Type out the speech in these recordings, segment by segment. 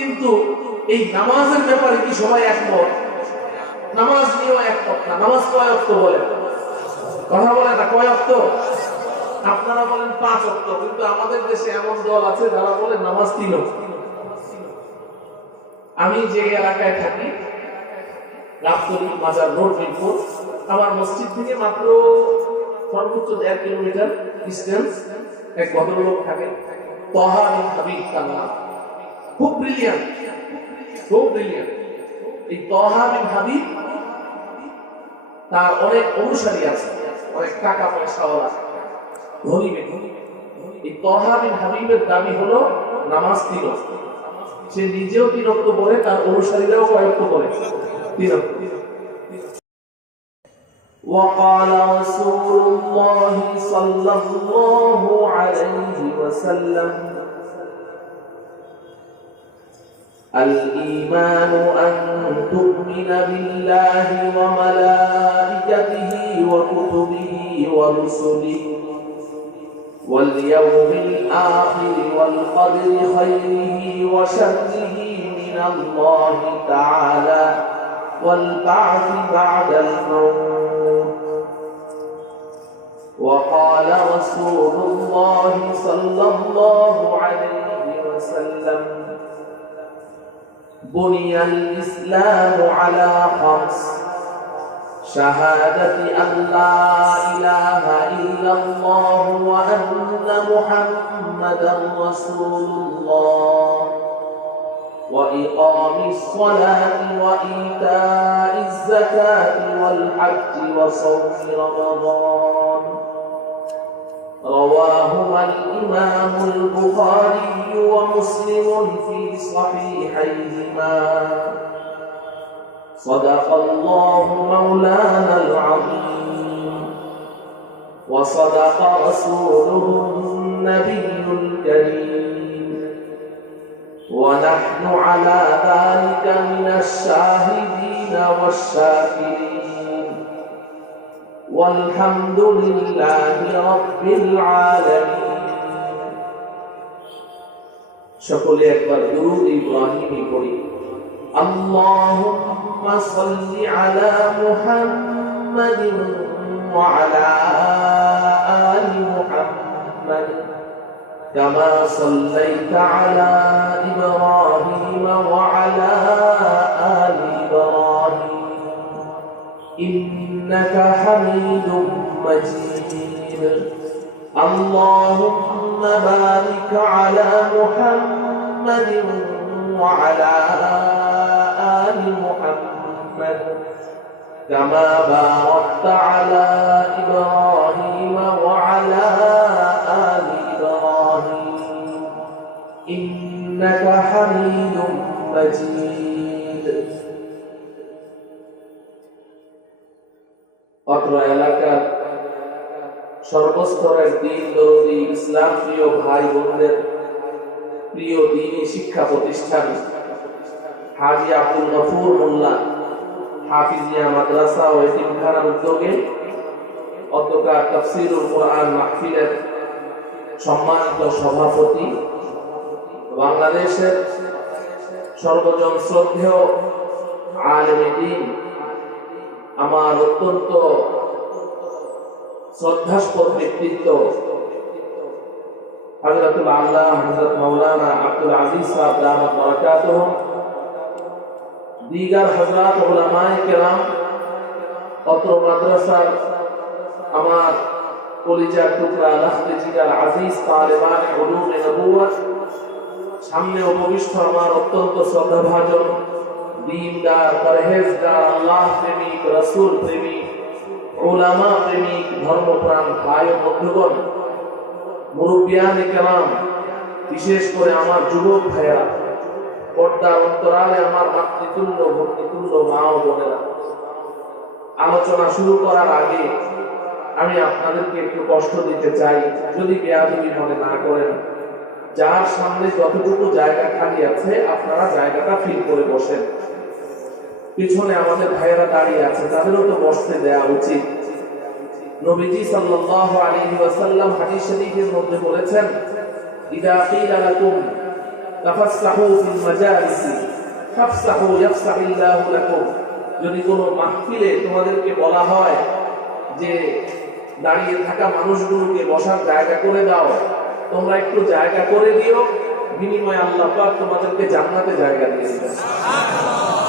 কিন্তু এই নামাজের ব্যাপারে কি সবাই একমত? নামাজ নিয়েও একমত না। নামাজ কয় ওয়াক্ত বলেন? কথা বলে না, কয় ওয়াক্ত? আপনারা বলেন 5 ওয়াক্ত, কিন্তু আমাদের দেশে এমন দল আছে যারা বলে নামাজ 3 ওয়াক্ত। আমি যে এলাকায় থাকি, রাজশাহী মাজার রোড, মিরপুর, আমার মসজিদ থেকে মাত্র সর্বোচ্চ 1.5 কিলোমিটার ডিস্টেন্স এক ভদ্রলোক থাকে, তহা বিন হাবিব তার নাম। খুব ব্রিলিয়ান্ট, খুব ব্রিলিয়ান্ট। এই তহা বিন হাবিব, তার অনেক অনুসারী আছে, অনেক টাকা পয়সাওয়ালা, ধনী ব্যক্তি। এই তহা বিন হাবিবের দাবি হলো নামাজ 3 ওয়াক্ত। সে নিজেও 3 ওয়াক্ত পড়ে, তার অনুসারীরাও কয় ওয়াক্ত পড়ে? 3 ওয়াক্ত। وقال رسول الله صلى الله عليه وسلم الإيمان أن تؤمن بالله وملائكته وكتبه ورسله واليوم الآخر والقدر خيره وشره من الله تعالى والبعث بعد الموت. وقال رسول الله صلى الله عليه وسلم بني الإسلام على 5: شهادة أن لا إله إلا الله وأن محمدا رسول الله وإقام الصلاة وإيتاء الزكاة والحج وصوم رمضان. رواهما الإمام البخاري ومسلم في صحيحيهما. صدق الله مولانا العظيم وصدق رسوله النبي الكريم ونحن على ذلك من الشاهدين والشاكرين والحمد لله رب العالمين. সকলে একবার দুরূদ ইব্রাহিমি পড়ি। اللهم صل على محمد وعلى آل محمد كما صليت على إبراهيم وعلى آل إبراهيم إنك حميد مجيد. اللهم بارك على محمد وعلى آل محمد كما باركت على إبراهيم وعلى آل إبراهيم إنك حميد مجيد. অত্র এলাকার সর্বস্তরের দিন দরদি ইসলাম প্রিয় ভাই বোনদের প্রিয় দ্বীনি শিক্ষা প্রতিষ্ঠান হাজী আব্দুল গফুর মোল্লা হাফিজিয়া মাদ্রাসা ও এতিমখানার উদ্যোগে অধ্যকার তাফসীরুল কোরআন মাহফিলের সম্মানিত সভাপতি, বাংলাদেশের সর্বজন শ্রদ্ধেয় আলেমে দ্বীন, আমার অত্যন্ত শ্রদ্ধাস্পদ ব্যক্তিত্ব হযরতুল আল্লাহ হযরত মাওলানা আব্দুল আজিজ সাহেব দামাত বারাকাতুহু, দিগার হযরত উলামায়ে কেরাম, অত্র মাদ্রাসার আমার কলিজার টুকরা লাখতে জিগার আজিজ তালেবান উলুমে নবুয়ত, সামনে উপবিষ্ট আমার অত্যন্ত শ্রদ্ধাভাজন দ্বীনদার পরহেজগার আল্লাহ প্রেমিক রাসূল প্রেমিক উলামা প্রেমিক ধর্মপ্রাণ ভাই ও বন্ধুগণ, মুরব্বিয়ানে কেরাম, বিশেষ করে আমার যুবক ভাইয়েরা, পর্দার অন্তরালে আমার মাতৃতুল্য ভক্তিতুল্য মা ও বোনেরা, আলোচনা শুরু করার আগে আমি আপনাদেরকে একটু কষ্ট দিতে চাই, যদি বেয়াদবি মনে না করেন। যার সামনে যতটুকু জায়গা খালি আছে আপনারা জায়গাটা ফিল করে বসেন। পিছনে আমাদের ভাইয়েরা দাঁড়িয়ে আছে, তাদেরও তো বসতে দেয়া উচিত। নবীজি সাল্লাল্লাহু আলাইহি ওয়াসাল্লাম হাদিস শরীফের মধ্যে বলেছেন, ইদা কিলা লাকুম তাফাসসাহু ফিল মাজালিসি ফাফসাহু ইয়াফসাহিল্লাহু লাকুম। যদি কোনো মাহফিলে তোমাদেরকে বলা হয় যে দাঁড়িয়ে থাকা মানুষগুলোকে বসার জায়গা করে দাও, তোমরা একটু জায়গা করে দিও, বিনিময়ে আল্লাহ পাক তোমাদেরকে জান্নাতে জায়গা দিয়ে দিবেন।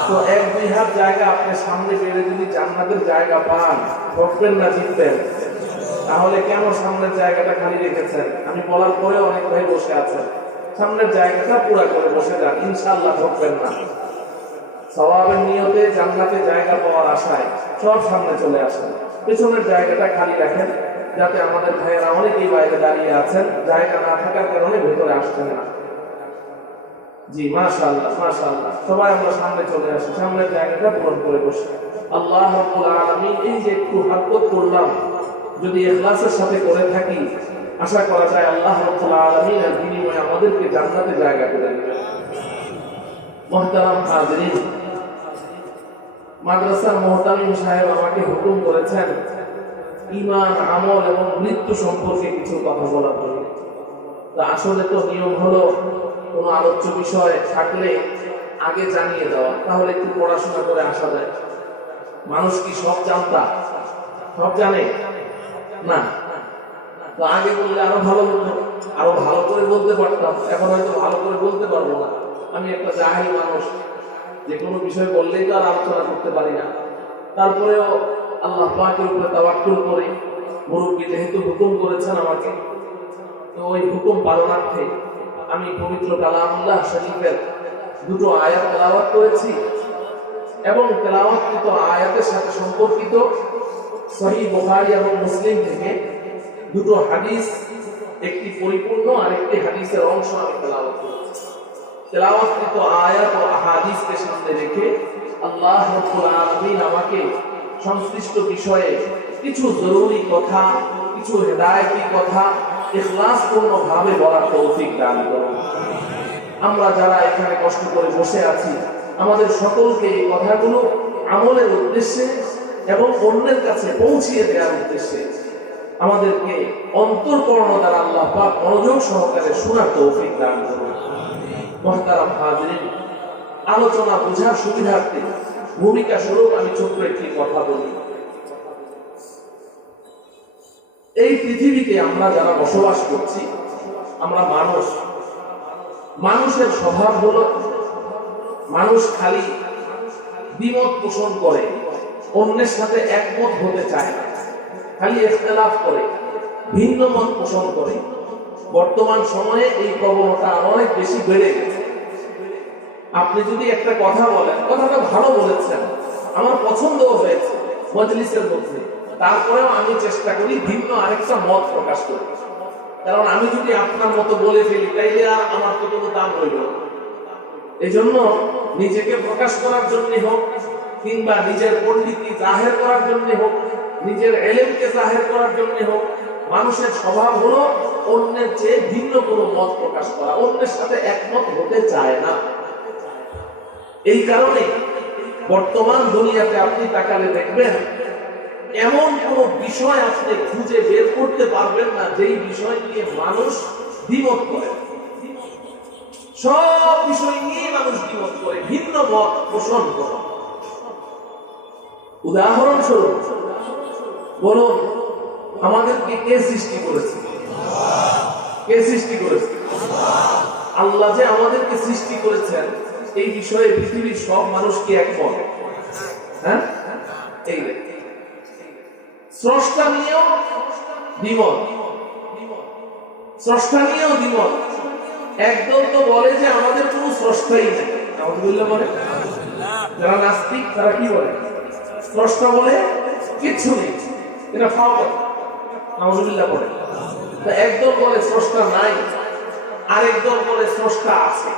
তো 1-2 হাত জায়গা আপনার সামনে পেলে যদি জান্নাতের জায়গা পান, ঠকবেন না জিতবেন? তাহলে কেন সামনের জায়গাটা খালি রেখেছেন? আমি বলার পরে অনেক ভাই বসে আছেন, সামনের জায়গাটা পুরা করে বসে যান, ইনশাআল্লাহ ঠকবেন না। সওয়াবের নিয়তে জান্নাতে জায়গা পাওয়ার আশায় সব সামনে চলে আসেন, পেছনের জায়গাটা খালি রাখেন, যাতে আমাদের ভাইয়েরা অনেকেই বাইরে দাঁড়িয়ে আছেন, জায়গা না থাকার কারণে ভেতরে আসছেন না। জি মাশাআল্লাহ মাশাআল্লাহ, সবাই আমরা সামনে চলে আসি, সামনের জায়গাটা পূরণ করে বসি। আল্লাহ রাব্বুল আলামিন এই যে একটু হারকত করলাম, যদি ইখলাসের সাথে করে থাকি, আশা করা যায় আল্লাহ রাব্বুল আলামিন এর বিনিময়ে আমাদেরকে জান্নাতে জায়গা করে দিবেন। মুহতারাম হাজিরিন, মাদ্রাসার মুহতামিম সাহেব আমাকে হুকুম করেছেন ঈমান, আমল এবং মৃত্যু সম্পর্কে কিছু কথা বলার জন্য। তা আসলে তো নিয়ম হলো কোনো আলোচ্য বিষয় থাকলে আগে জানিয়ে দেওয়া, তাহলে একটু পড়াশোনা করে আসা যায়। মানুষ কি সব জানতা? সব জানে না? তো আগে বললে আরো ভালো হতো, আরো ভালো করে বলতে পারতাম। এখন হয়তো ভালো করে বলতে পারবো না, আমি একটা জাহেল মানুষ, যে কোনো বিষয় বললেই তো আর আলোচনা করতে পারি না। তারপরেও আল্লাহ পাকের উপরে তাওয়াক্কুল করে মুরব্বী যেহেতু হুকুম করেছেন আমাকে, তো ওই হুকুম পালনার্থে আমি পবিত্র কালামুল্লাহ শরীফের 2টো আয়াত তেলাওয়াত করেছি এবং তেলাওয়াতকৃত আয়াতের সাথে সম্পর্কিত সহিহ বুখারী এবং মুসলিম থেকে 2টো হাদিস, একটি পরিপূর্ণ আর একটি হাদিসের অংশ আমি তেলাওয়াত করেছি। তেলাওয়াতকৃত আয়াত ও হাদিসকে সামনে রেখে আল্লাহ রাব্বুল আলামিন আমাকে সংশ্লিষ্ট বিষয়ে কিছু জরুরি কথা, কিছু হেদায়েতি কথা ইখলাসপূর্ণ ভাবে বলার তৌফিক দান করুন। আমরা যারা এখানে কষ্ট করে বসে আছি, আমাদের সকলকে এই কথাগুলো আমলের উদ্দেশ্যে এবং অন্যের কাছে পৌঁছিয়ে দেওয়ার উদ্দেশ্যে আমাদেরকে অন্তরকরণ দ্বারা আল্লাহ পাক মনোযোগ সহকারে শোনার তৌফিক দান করুন। মুহতারাম হাজিরিন, আলোচনা বোঝার সুবিধার্থে ভূমিকা স্বরূপ আমি ছোট্ট একটি কথা বলি। এই পৃথিবীতে আমরা যারা বসবাস করছি, আমরা মানুষ। মানুষের স্বভাব হলো মানুষ খালি দ্বিমত পোষণ করে, অন্যের সাথে একমত হতে চায় না, খালি ইখতিলাফ করে, ভিন্ন মত পোষণ করে। বর্তমান সময়ে এই প্রবণতা অনেক বেশি বেড়ে গেছে। আপনি যদি একটা কথা বলেন, কথাটা ভালো বলেছেন, আমার পছন্দও হয়েছে মজলিসের মধ্যে, তারপরেও আমি চেষ্টা করি ভিন্ন আরেকটা মত প্রকাশ করি। কারণ আমি যদি আপনার মতো বলে ফেলি, তাইলে আর আমার তো কোনো দাম রইল না। এই জন্য নিজেকে প্রকাশ করার জন্য হোক, কিংবা নিজের পণ্ডিতি জাহের করার জন্য হোক, নিজের এলেমকে জাহের করার জন্য হোক, মানুষের স্বভাব হলো অন্যের চেয়ে ভিন্ন কোনো মত প্রকাশ করা, অন্যের সাথে একমত হতে চায় না। এই কারণে বর্তমান দুনিয়াতে আপনি তাকালে দেখবেন এমন কোন বিষয় আপনি খুঁজে বের করতে পারবেন না যেই বিষয় নিয়ে মানুষ দ্বিমত করে। সব বিষয় নিয়ে মানুষ দ্বিমত করে, ভিন্ন মত পোষণ করে। উদাহরণস্বরূপ বলুন, আমাদেরকে কে সৃষ্টি করেছে? কে সৃষ্টি করেছে? আল্লাহ যে আমাদেরকে সৃষ্টি করেছেন, এই বিষয়ে পৃথিবীর সব মানুষ কি একমত? হ্যাঁ, এই স্রষ্টা নিয়েও দ্বিমত, স্রষ্টা নিয়েও দ্বিমত। একদল তো বলে যে আমাদের কোনো স্রষ্টাই নেই, আলহামদুলিল্লাহ বলে। যারা নাস্তিক তারা কি বলে? স্রষ্টা বলে কিচ্ছু নেই, এটা ফাও কথা, আলহামদুলিল্লাহ বলে। তা একদল বলে স্রষ্টা নাই, আরেক দল বলে স্রষ্টা আছে।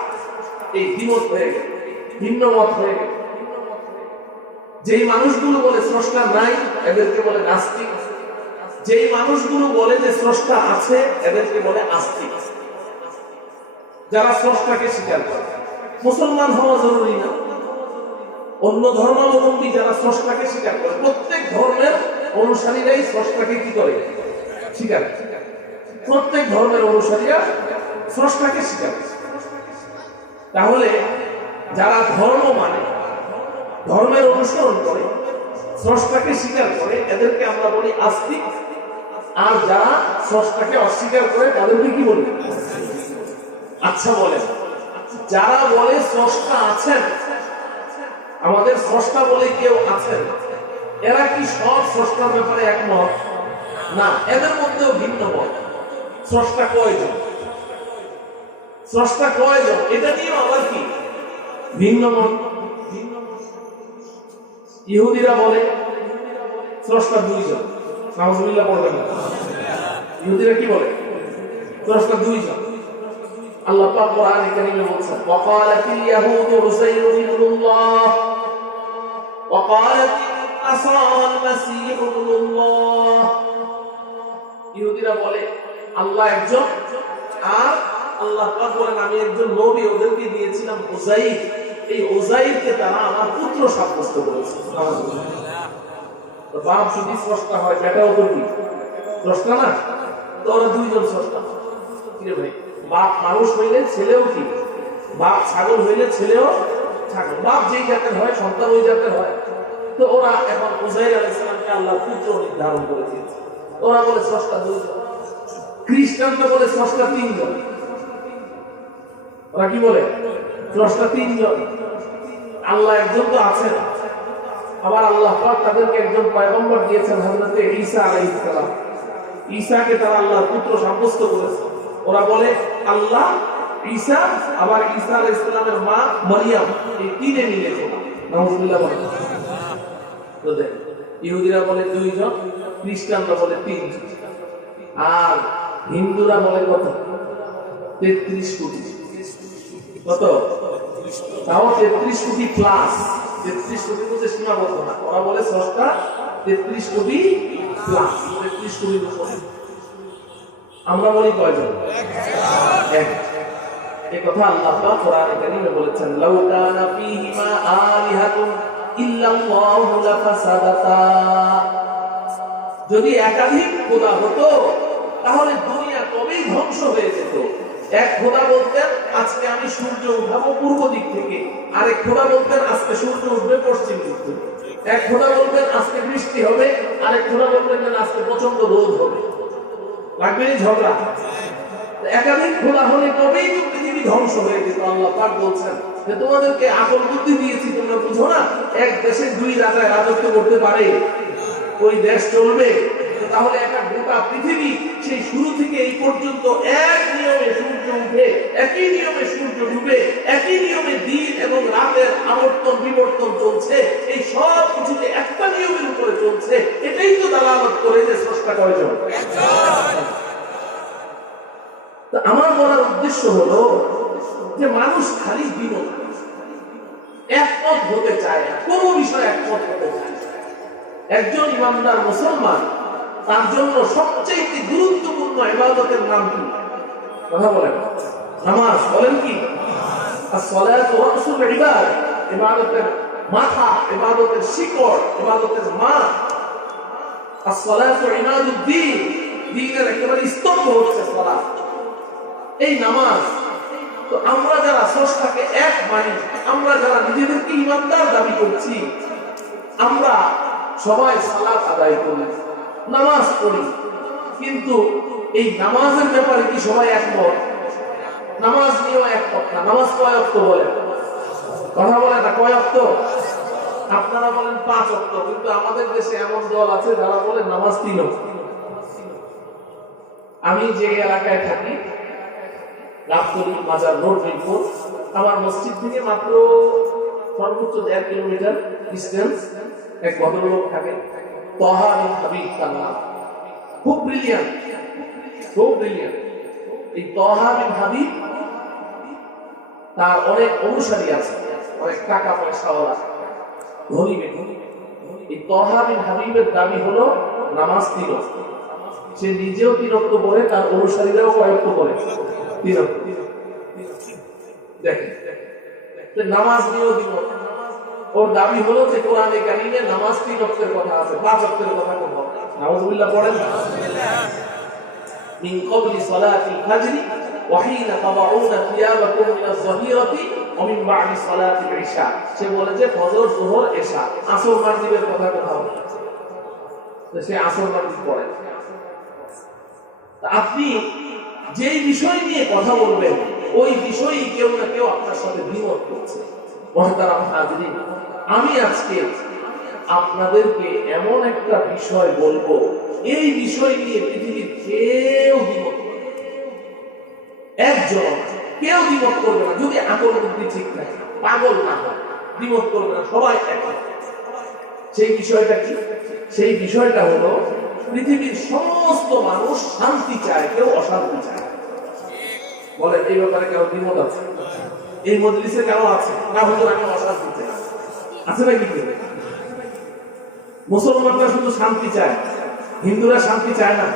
এই দ্বিমত হয়ে গেল, ভিন্ন মত হয়ে গেল। যেই মানুষগুলো বলে স্রষ্টা নাই, এদেরকে বলে নাস্তিক। যেই মানুষগুলো বলে যে স্রষ্টা আছে, এদেরকে বলে আস্তিক। যারা স্রষ্টাকে স্বীকার করে, মুসলমান হওয়া জরুরি না। অন্য ধর্মাবলম্বী যারা স্রষ্টাকে স্বীকার করে, প্রত্যেক ধর্মের অনুসারীরাই স্রষ্টাকে কি করে? স্বীকার। প্রত্যেক ধর্মের অনুসারীরা স্রষ্টাকে স্বীকার। তাহলে যারা ধর্ম মানে, ধর্মের অনুসরণ করে, স্রষ্টাকে স্বীকার করে, এদেরকে আমরা বলি আস্তিক। আর যারা স্রষ্টাকে অস্বীকার করে তাদেরকে কি বলি? আচ্ছা বলেন, যারা বলে স্রষ্টা আছেন, আমাদের স্রষ্টা বলে কেউ আছেন, এরা কি সব স্রষ্টার ব্যাপারে একমত? না, এদের মধ্যেও ভিন্ন মত। স্রষ্টা কয়জন, স্রষ্টা কয়জন, এটা নিয়েও আবার কি ভিন্ন মত। ইহুদিরা বলে স্রষ্টা দুইজন। নাউজুবিল্লাহ পড়বেন না। ইহুদিরা কি বলে? স্রষ্টা দুইজন। আল্লাহ পাক কোরআনে কারীমে বলেছেন, ওয়াকালাতিল ইয়াহুদু উযাইরু ইবনুল্লাহ ওয়াকালাতিন নাসারা আল মাসীহ ইবনুল্লাহ। ইহুদিরা বলে আল্লাহ একজন, আর আল্লাহ পাক বলেন আমি একজন নবী ওদেরকে দিয়েছিলাম উযাইর, এই উযাইরকে তারা আমার পুত্র সাব্যস্ত করেছে। বাপ যদি স্রষ্টা হয়, বেটাও তো কি স্রষ্টা না? তো ওরা দুইজন স্রষ্টা। ভাই, বাপ মানুষ হইলে ছেলেও কি, বাপ ছাগল হইলে ছেলেও ছাগল। বাপ যেই জাতের হয় সন্তান ওই জাতের হয়। তো ওরা এখন উযাইর আলাইহিস সালামকে আল্লাহর পুত্র নির্ধারণ করে দিয়েছে। ওরা বলে স্রষ্টা দুইজন। খ্রিস্টানরা বলে স্রষ্টা তিনজন। ওরা কি বলে? স্রষ্টা তিনজন। আল্লাহ একজন তো আছেন, আবার আল্লাহ পাক তাদেরকে একজন পয়গম্বর দিয়েছেন, হযরত ঈসা আলাইহিস সালাম। ঈসাকে তারা আল্লাহর পুত্র সাব্যস্ত করেছে। ওরা বলে আল্লাহ, ঈসা, আবার ঈসা আলাইহিস সালামের মা মারইয়াম, এই তিনে মিলে খোদা। নাউজুবিল্লাহ বলে। তো দেখ, ইহুদিরা বলে দুইজন, খ্রিস্টানরা বলে তিনজন, আর হিন্দুরা বলে কত? 33 কোটি। কত? তাও 33 কোটি প্লাস। 33 কোটির মধ্যে সীমাবদ্ধ না। ওরা বলে স্রষ্টা 33 কোটি প্লাস, 33 কোটির উপরে। আমরা বলি কয়জন? এক। এই কথা আল্লাহ পাক কোরআনে কারীমে বলেছেন, লাউ কানা ফীহিমা আলিহাতুন ইল্লাল্লাহু লাফাসাদাতা। যদি একাধিক খোদা হতো তাহলে দুনিয়া কবেই ধ্বংস হয়ে যেত। এক খোদা বলতেন আজকে আমি সূর্য উঠাবো পূর্ব দিক থেকে, আরেক খোদা বলতেন আজকে সূর্য উঠবে পশ্চিম দিক থেকে। এক খোদা বলতেন আজকে বৃষ্টি হবে, আরেক খোদা বলতেন আজকে প্রচন্ড রোদ হবে। লাগবে ঝগড়া। একাধিক খোদা হলে কবেই তো পৃথিবী ধ্বংস হয়ে যেত। আল্লাহ পাক বলছেন যে তোমাদেরকে আকল বুদ্ধি দিয়েছি, তোমরা বুঝো না? এক দেশে দুই রাজা রাজত্ব করতে পারে, ওই দেশ চলবে? তাহলে একটা গোটা পৃথিবী সেই শুরু থেকে এই পর্যন্ত এক নিয়মে সূর্য উঠে, একই নিয়মে সূর্য ডুবে, একই নিয়মে দিন এবং রাতের আবর্তন বিবর্তন চলছে। এই সব কিছুতে একটা নিয়মের উপরে চলছে। এটাই তো দালালত করে যে স্রষ্টা কয়জন। আমার বলার উদ্দেশ্য হলো যে মানুষ খালি বিনোদ, একমত হতে চায় না, কোন বিষয়ে একমত হতে চায়। একজন ইমানদার মুসলমান, তার জন্য সবচেয়ে গুরুত্বপূর্ণ ইবাদতের নাম কি? কথা বলেন। নামাজ। বলেন কি? as-salatu ra'sul ibad, ইবাদতের মাথা, ইবাদতের শিকড়, ইবাদতের মা। as-salatu ইমাদুদ্দিন, দ্বীনের একেবারে স্তম্ভ হচ্ছে সালাত, এই নামাজ। তো আমরা যারা স্রষ্টাকে এক মানি, আমরা যারা নিজেদেরকে ইমানদার দাবি করছি, আমরা সবাই সালাত আদায় করি, নামাজ পড়ি, কিন্তু এই নামাজের ব্যাপারে কি সবাই একমত? নামাজ নিয়েও একমত না। নামাজ কয় ওয়াক্ত বলেন? কথা বলে না, কয় ওয়াক্ত? আপনারা বলেন 5 ওয়াক্ত, কিন্তু আমাদের দেশে এমন দল আছে যারা বলে নামাজ 3 ওয়াক্ত। আমি যে এলাকায় থাকি, গাবতলী মাজার রোড, মিরপুর, আমার মসজিদ থেকে মাত্র সর্বোচ্চ 1.5 কিলোমিটার ডিস্টেন্স এক ভদ্রলোক থাকে, তহা বিন হাবিব তার নাম। খুব ব্রিলিয়ান্ট, খুব ব্রিলিয়ান্ট। এই তহা বিন হাবিব, তার অনেক অনুসারী আছে, অনেক টাকা পয়সাওয়ালা, ধনী ব্যক্তি। এই তহা বিন হাবিবের দাবি হলো নামাজ 3 ওয়াক্ত। সে নিজেও 3 ওয়াক্ত পড়ে, তার অনুসারীরাও কয় ওয়াক্ত পড়ে? 3 ওয়াক্ত। দেখেন, নামাজ নিয়েও দ্বিমত। ওর দাবি হলো যে কোরআনে কারিমে নামাজ 3 ওয়াক্তের কথা আছে, 5 ওয়াক্তের কথা কোন? নাউযুবিল্লাহ পড়েন। মিন ক্বাবলি সালাতিল ফাজরি ওয়া হিনা তাদাউনা থিয়াবাকুম মিনাজ যাহিরাতি ওমিন বাদি সালাতিল ইশা, সে বলে যে ফজর, যোহর, এশা, আসর মাগরিবের কথা কোথাও নেই, সে আসর মাগরিব পড়ে। আপনি যেই বিষয় নিয়ে কথা বলবেন ওই বিষয়ই কেউ না কেউ আপনার সাথে দ্বিমত করছে। মুহতারাম হাজিরিন, আমি আজকে আপনাদেরকে এমন একটা বিষয় বলবো, এই বিষয় নিয়ে পৃথিবীর কেউ দ্বিমত করবে না, একজন কেউ দ্বিমত করবে না, যদি আকল বুদ্ধি ঠিক থাকে, পাগল না হয়, দ্বিমত করবে না, সবাই এক। সেই বিষয়টা কি? সেই বিষয়টা হলো পৃথিবীর সমস্ত মানুষ শান্তি চায়, কেউ অশান্তি চায়। বলে এই ব্যাপারে কেউ দ্বিমত আছে? এই মজলিসে কেউ আছে না? হুজুর আমি অশান্তি চাই, আছে নাকি? মুসলমানরা শুধু শান্তি চায়, হিন্দুরা শান্তি চায় না,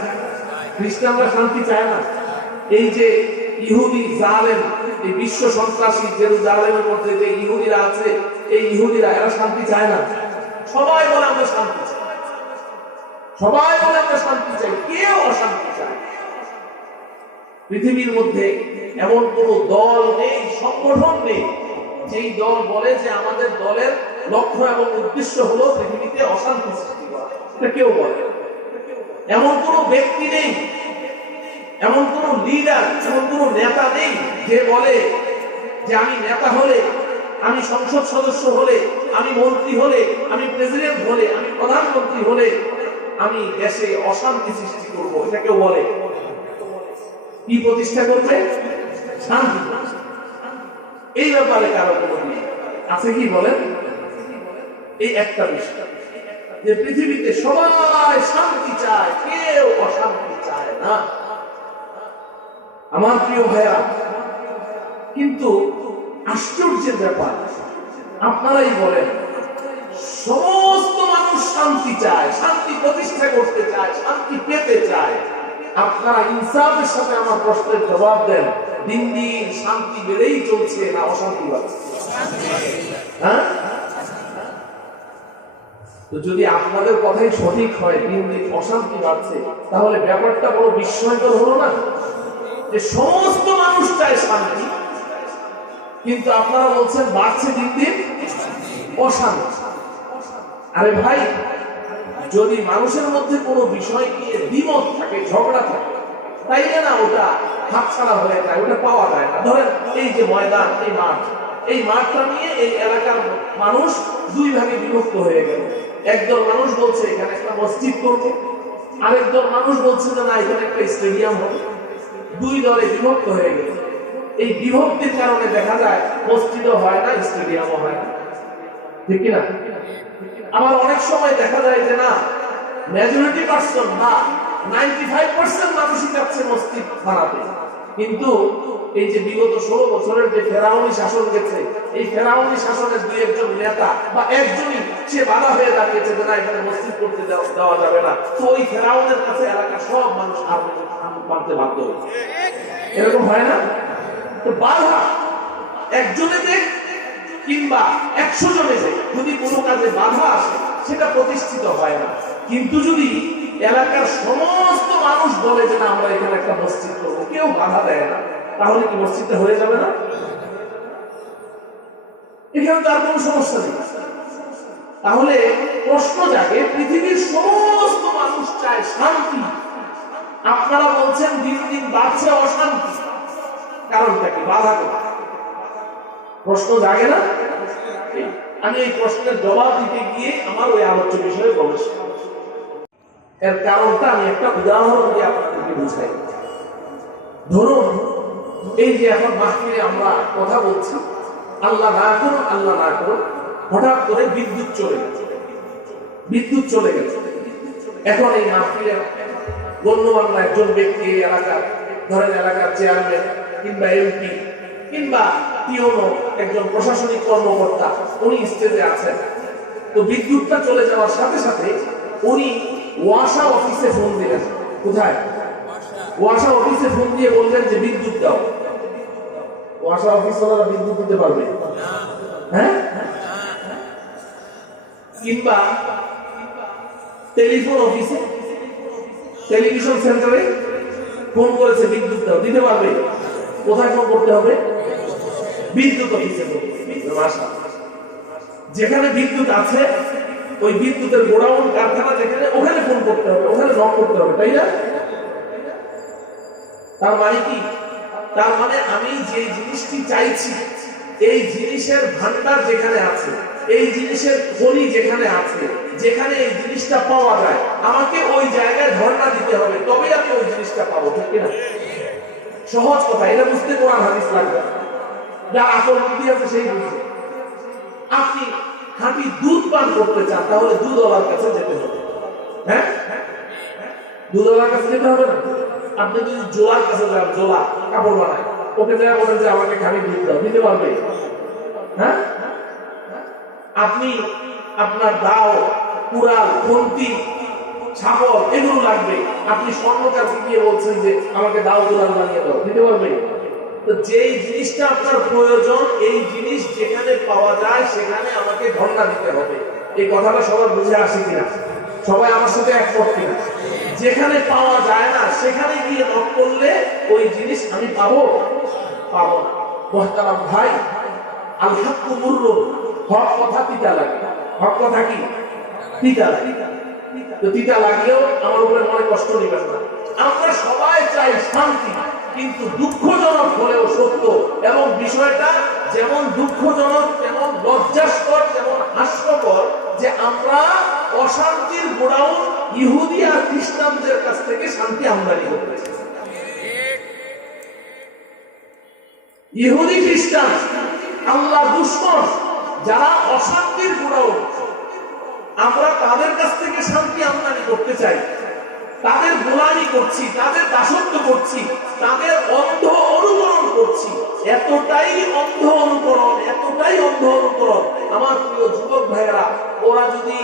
খ্রিস্টানরা শান্তি চায় না। এই যে ইহুদি জালেম, এই বিশ্ব সন্ত্রাসী জেরুজালেমের মধ্যে যে ইহুদিরা আছে, এই ইহুদিরা এরা শান্তি চায় না। সবাই বলে আমরা শান্তি চাই, সবাই বলে আমরা শান্তি চাই, কেউ অশান্তি চায়। পৃথিবীর মধ্যে এমন কোন দল নেই, সংগঠন নেই, যেই দল বলে যে আমাদের দলের লক্ষ্য এবং উদ্দেশ্য হলো পৃথিবীতে অশান্তি সৃষ্টি করা। এটা কেউ বলে। এমন কোন ব্যক্তি নেই, এমন কোন লিডার, এমন কোন নেতা নেই যে বলে যে আমি নেতা হলে, আমি সংসদ সদস্য হলে, আমি মন্ত্রী হলে, আমি প্রেসিডেন্ট হলে, আমি প্রধানমন্ত্রী হলে আমি দেশে অশান্তি সৃষ্টি করব। এটা কেউ বলে? কি প্রতিষ্ঠা করবে? শান্তি। এই ব্যাপারে কারো কোনো আছে কি বলেন? এই একটা বিষয় যে পৃথিবীতে সবাই শান্তি চায়, কেউ অশান্তি চায় না। আমার প্রিয় ভাইয়া, কিন্তু আশ্চর্যের ব্যাপার, আপনারাই বলেন, সমস্ত মানুষ শান্তি চায়, শান্তি প্রতিষ্ঠা করতে চায়, শান্তি পেতে চায়। আপনারা ইনসাফের সাথে আমার প্রশ্নের জবাব দেন, দিন দিন শান্তি বেড়েই চলছে না অশান্তি বাড়ছে? হ্যাঁ? তো যদি আপনাদের কথাই সঠিক হয়, দিন দিন অশান্তি বাড়ছে, তাহলে ব্যাপারটা বড় বিস্ময়কর হলো না? যে সমস্ত মানুষ চায় শান্তি, কিন্তু আপনারা বলছেন বাড়ছে দিন দিন অশান্তি। আরে ভাই, যদি মানুষের মধ্যে কোনো বিষয় নিয়ে দ্বিমত থাকে, ঝগড়া থাকে, তাইলে না ওটা হাতছাড়া হয়ে যায়, ওটা পাওয়া যায় না। ধরেন এই যে ময়দান, এই মাঠটা নিয়ে এই এলাকার মানুষ দুই ভাগে বিভক্ত হয়ে গেল। একদল মানুষ বলছে এখানে একটা মসজিদ করবে, আরেকদল মানুষ বলছে যে না এখানে একটা স্টেডিয়াম হবে। দুই দলে বিভক্ত হয়ে গেল। এই বিভক্তির কারণে দেখা যায় মসজিদও হয় না, স্টেডিয়ামও হয় না, ঠিক কিনা? আবার অনেক সময় দেখা যায় যে না, মেজরিটি পার্সন না, 95% মানুষই চাচ্ছে মসজিদ বানাতে, কিন্তু এই যে বিগত 16 বছরের যে ফেরাউনি শাসন গেছে, এই ফেরাউনি শাসনের দুই একজন নেতা বা একজনই সে বাধা হয়ে দাঁড়িয়েছে যে না এখানে মসজিদ করতে দেওয়া যাবে না। তো ওই ফেরাউনের কাছে এলাকার সব মানুষ মানতে বাধ্য হয়েছে। এরকম হয় না? তো বাধা একজনে দেখ কিংবা 100 জনে দেখ, যদি কোনো কাজে বাধা আসে সেটা প্রতিষ্ঠিত হয় না। কিন্তু যদি এলাকার সমস্ত মানুষ বলে যে না আমরা এখানে একটা মসজিদ করবো, কেউ বাধা দেয় না, তাহলে কি মসজিদটা হয়ে যাবে না? এখানে তো আর কোনো সমস্যা নেই। তাহলে প্রশ্ন জাগে, পৃথিবীর সমস্ত মানুষ চায় শান্তি, আপনারা বলছেন দিন দিন বাড়ছে অশান্তি, কারণটা কি? বাধা কোথায়? প্রশ্ন জাগে না? আমি এই প্রশ্নের জবাব দিতে গিয়ে আমার ওই আলোচ্য বিষয়ে প্রবেশ করি। এর কারণটা আমি একটা উদাহরণ দিয়ে আপনাদেরকে বুঝাই। ধরুন এই যে এখন মাহফিলে আমরা কথা বলছি, আল্লাহ না করুন হঠাৎ করে বিদ্যুৎ চলে গেছে। এখন এই মাহফিলের গণ্যমান্য একজন ব্যক্তি, এলাকার ধরেন এলাকার চেয়ারম্যান কিংবা এমপি কিংবা পিওনো, একজন প্রশাসনিক কর্মকর্তা, উনি স্টেজে আছেন। তো বিদ্যুৎটা চলে যাওয়ার সাথে সাথে উনি ওয়াসা অফিসে ফোন দিলেন। কোথায়? ওয়াসা অফিসে ফোন দিয়ে বললেন যে বিদ্যুৎ দাও। ওয়াসা অফিসাররা বিদ্যুৎ দিতে পারবে? হ্যাঁ? কিংবা টেলিফোন অফিসে, টেলিভিশন সেন্টারে ফোন করেছে বিদ্যুৎ দাও, দিতে পারবে? কোথায় ফোন করতে হবে? বিদ্যুৎ অফিসে মাশাআল্লাহ, যেখানে বিদ্যুৎ আছে ওই বিদ্যুতের গোডাউন কারখানা যেখানে, ওখানে ফোন করতে হবে, ওখানে নক করতে হবে, তাই না? তার মানে কি? তার মানে আমি যে জিনিসটি চাইছি, এই জিনিসের ভান্ডার যেখানে আছে, এই জিনিসের খনি যেখানে আছে, যেখানে এই জিনিসটা পাওয়া যায়, আমাকে ওই জায়গায় ধর্ণা দিতে হবে, তবেই আমি ওই জিনিসটা পাবো, ঠিক না? সহজ কথা, এটা বুঝতে কোরআন হাদিস লাগবে, যা আকল বুদ্ধি আছে সেই বুঝবে। আপনি খাঁটি দুধ পান করতে চান, তাহলে দুধওয়ালার কাছে যেতে হবে। হ্যাঁ, দুধওয়ালার কাছে যেতে হবে না? আপনি যদি জোলার কাছে যান, জোলা কাপড় বানায়, ওকে যা বলেন যে আমাকে খাঁটি দুধ দাও, দিতে পারবে? হ্যাঁ, আপনি আপনার দাও, কুড়াল, খুন্তি, ছাগল এগুলো লাগবে, আপনি স্বর্ণকারকে গিয়ে বলছেন যে আমাকে দাও, কুড়াল বানিয়ে দাও, দিতে পারবে? তো যেই জিনিসটা আপনার প্রয়োজন, এই জিনিস যেখানে পাওয়া যায় সেখানে আমাকে ধর্ণা দিতে হবে। এই কথাটা সবার বুঝে আসে কিনা? সবাই আমার সাথে একমত কিনা? যেখানে পাওয়া যায় না সেখানে গিয়ে নক করলে ওই জিনিস আমি পাবো পাবো না। মুহতারাম ভাই, আল হাক্কু মুররুন, হক কথা তিতা লাগে। হক কথা কি? তিতা লাগে। তো তিতা লাগলেও আমার উপরে মনে কষ্ট নেবেন না। আমরা সবাই চাই শান্তি, কিন্তু দুঃখজনক হলেও সত্য, এবং বিষয়টা যেমন দুঃখজনক, তেমন লজ্জাস্কর, তেমন হাস্যকর যে আমরা অশান্তির গোডাউন ইহুদি আর খ্রিস্টানদের কাছ থেকে শান্তি আমদানি করতেছি। ইহুদি খ্রিস্টান আল্লাহ দুশমন, যারা অশান্তির গোডাউন, আমরা তাদের কাছ থেকে শান্তি আমদানি করতে চাই, তাদের গোলামি করছি, তাদের দাসত্ব করছি, তাদের অন্ধ অনুকরণ করছি। এতটাই অন্ধ অনুকরণ, এতটাই অন্ধ অনুকরণ, আমার প্রিয় যুবক ভাইয়েরা, ওরা যদি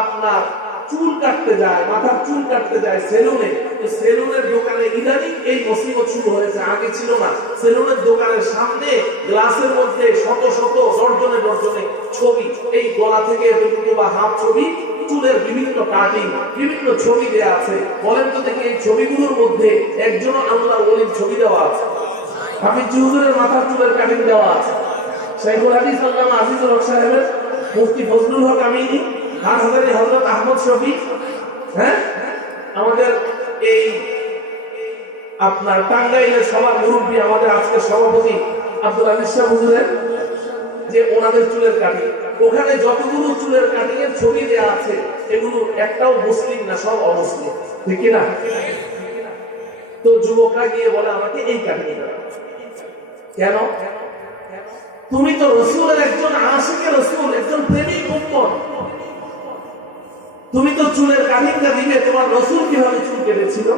আপনার চুল কাটতে যায়, মাথার চুল কাটতে যায় সেলুনে, তো সেলুনের দোকানে ইদানিং এই মুসিবত শুরু হয়েছে, আগে ছিল না। সেলুনের দোকানের সামনে গ্লাসের মধ্যে শত শত ডজনে ডজনে ছবি, এই গলা থেকে এতটুকু বা হাত ছবি, চুলের বিভিন্ন কাটিং, বিভিন্ন ছবি দেওয়া আছে। বলেন তো দেখি, এই ছবিগুলোর মধ্যে একজন আল্লাহর ওলির ছবি দেওয়া আছে? হাফিজ হুজুরের মাথার চুলের কাটিং দেওয়া আছে, শাইখুল হাদিস আল্লামা আজিজুল হক সাহেবের, মুফতি ফজলুল হক আমিনী, হাটহাজারী হযরত আহমদ শফী, হ্যাঁ, আমাদের এই আপনার টাঙ্গাইলের সবার মুরব্বী, আমাদের আজকের সভাপতি আব্দুল আজিজ শাহ হুজুরের, যে ওনাদের চুলের কাটিং, ওখানে যতগুলো চুলের কাটিং এর ছবি দেওয়া আছে, এগুলো একটাও মুসলিম না, সব অমুসলিম, ঠিক না? তো যুবকরা গিয়ে বলে আমাকে এই কাটিং দাও। কেন? তুমি তো রাসূলের একজন আশিকে রাসূল, একজন প্রেমিক উম্মত, তুমি তো চুলের কাটিংটা দিবে, তোমার রাসূল কিভাবে চুল কেটেছিল,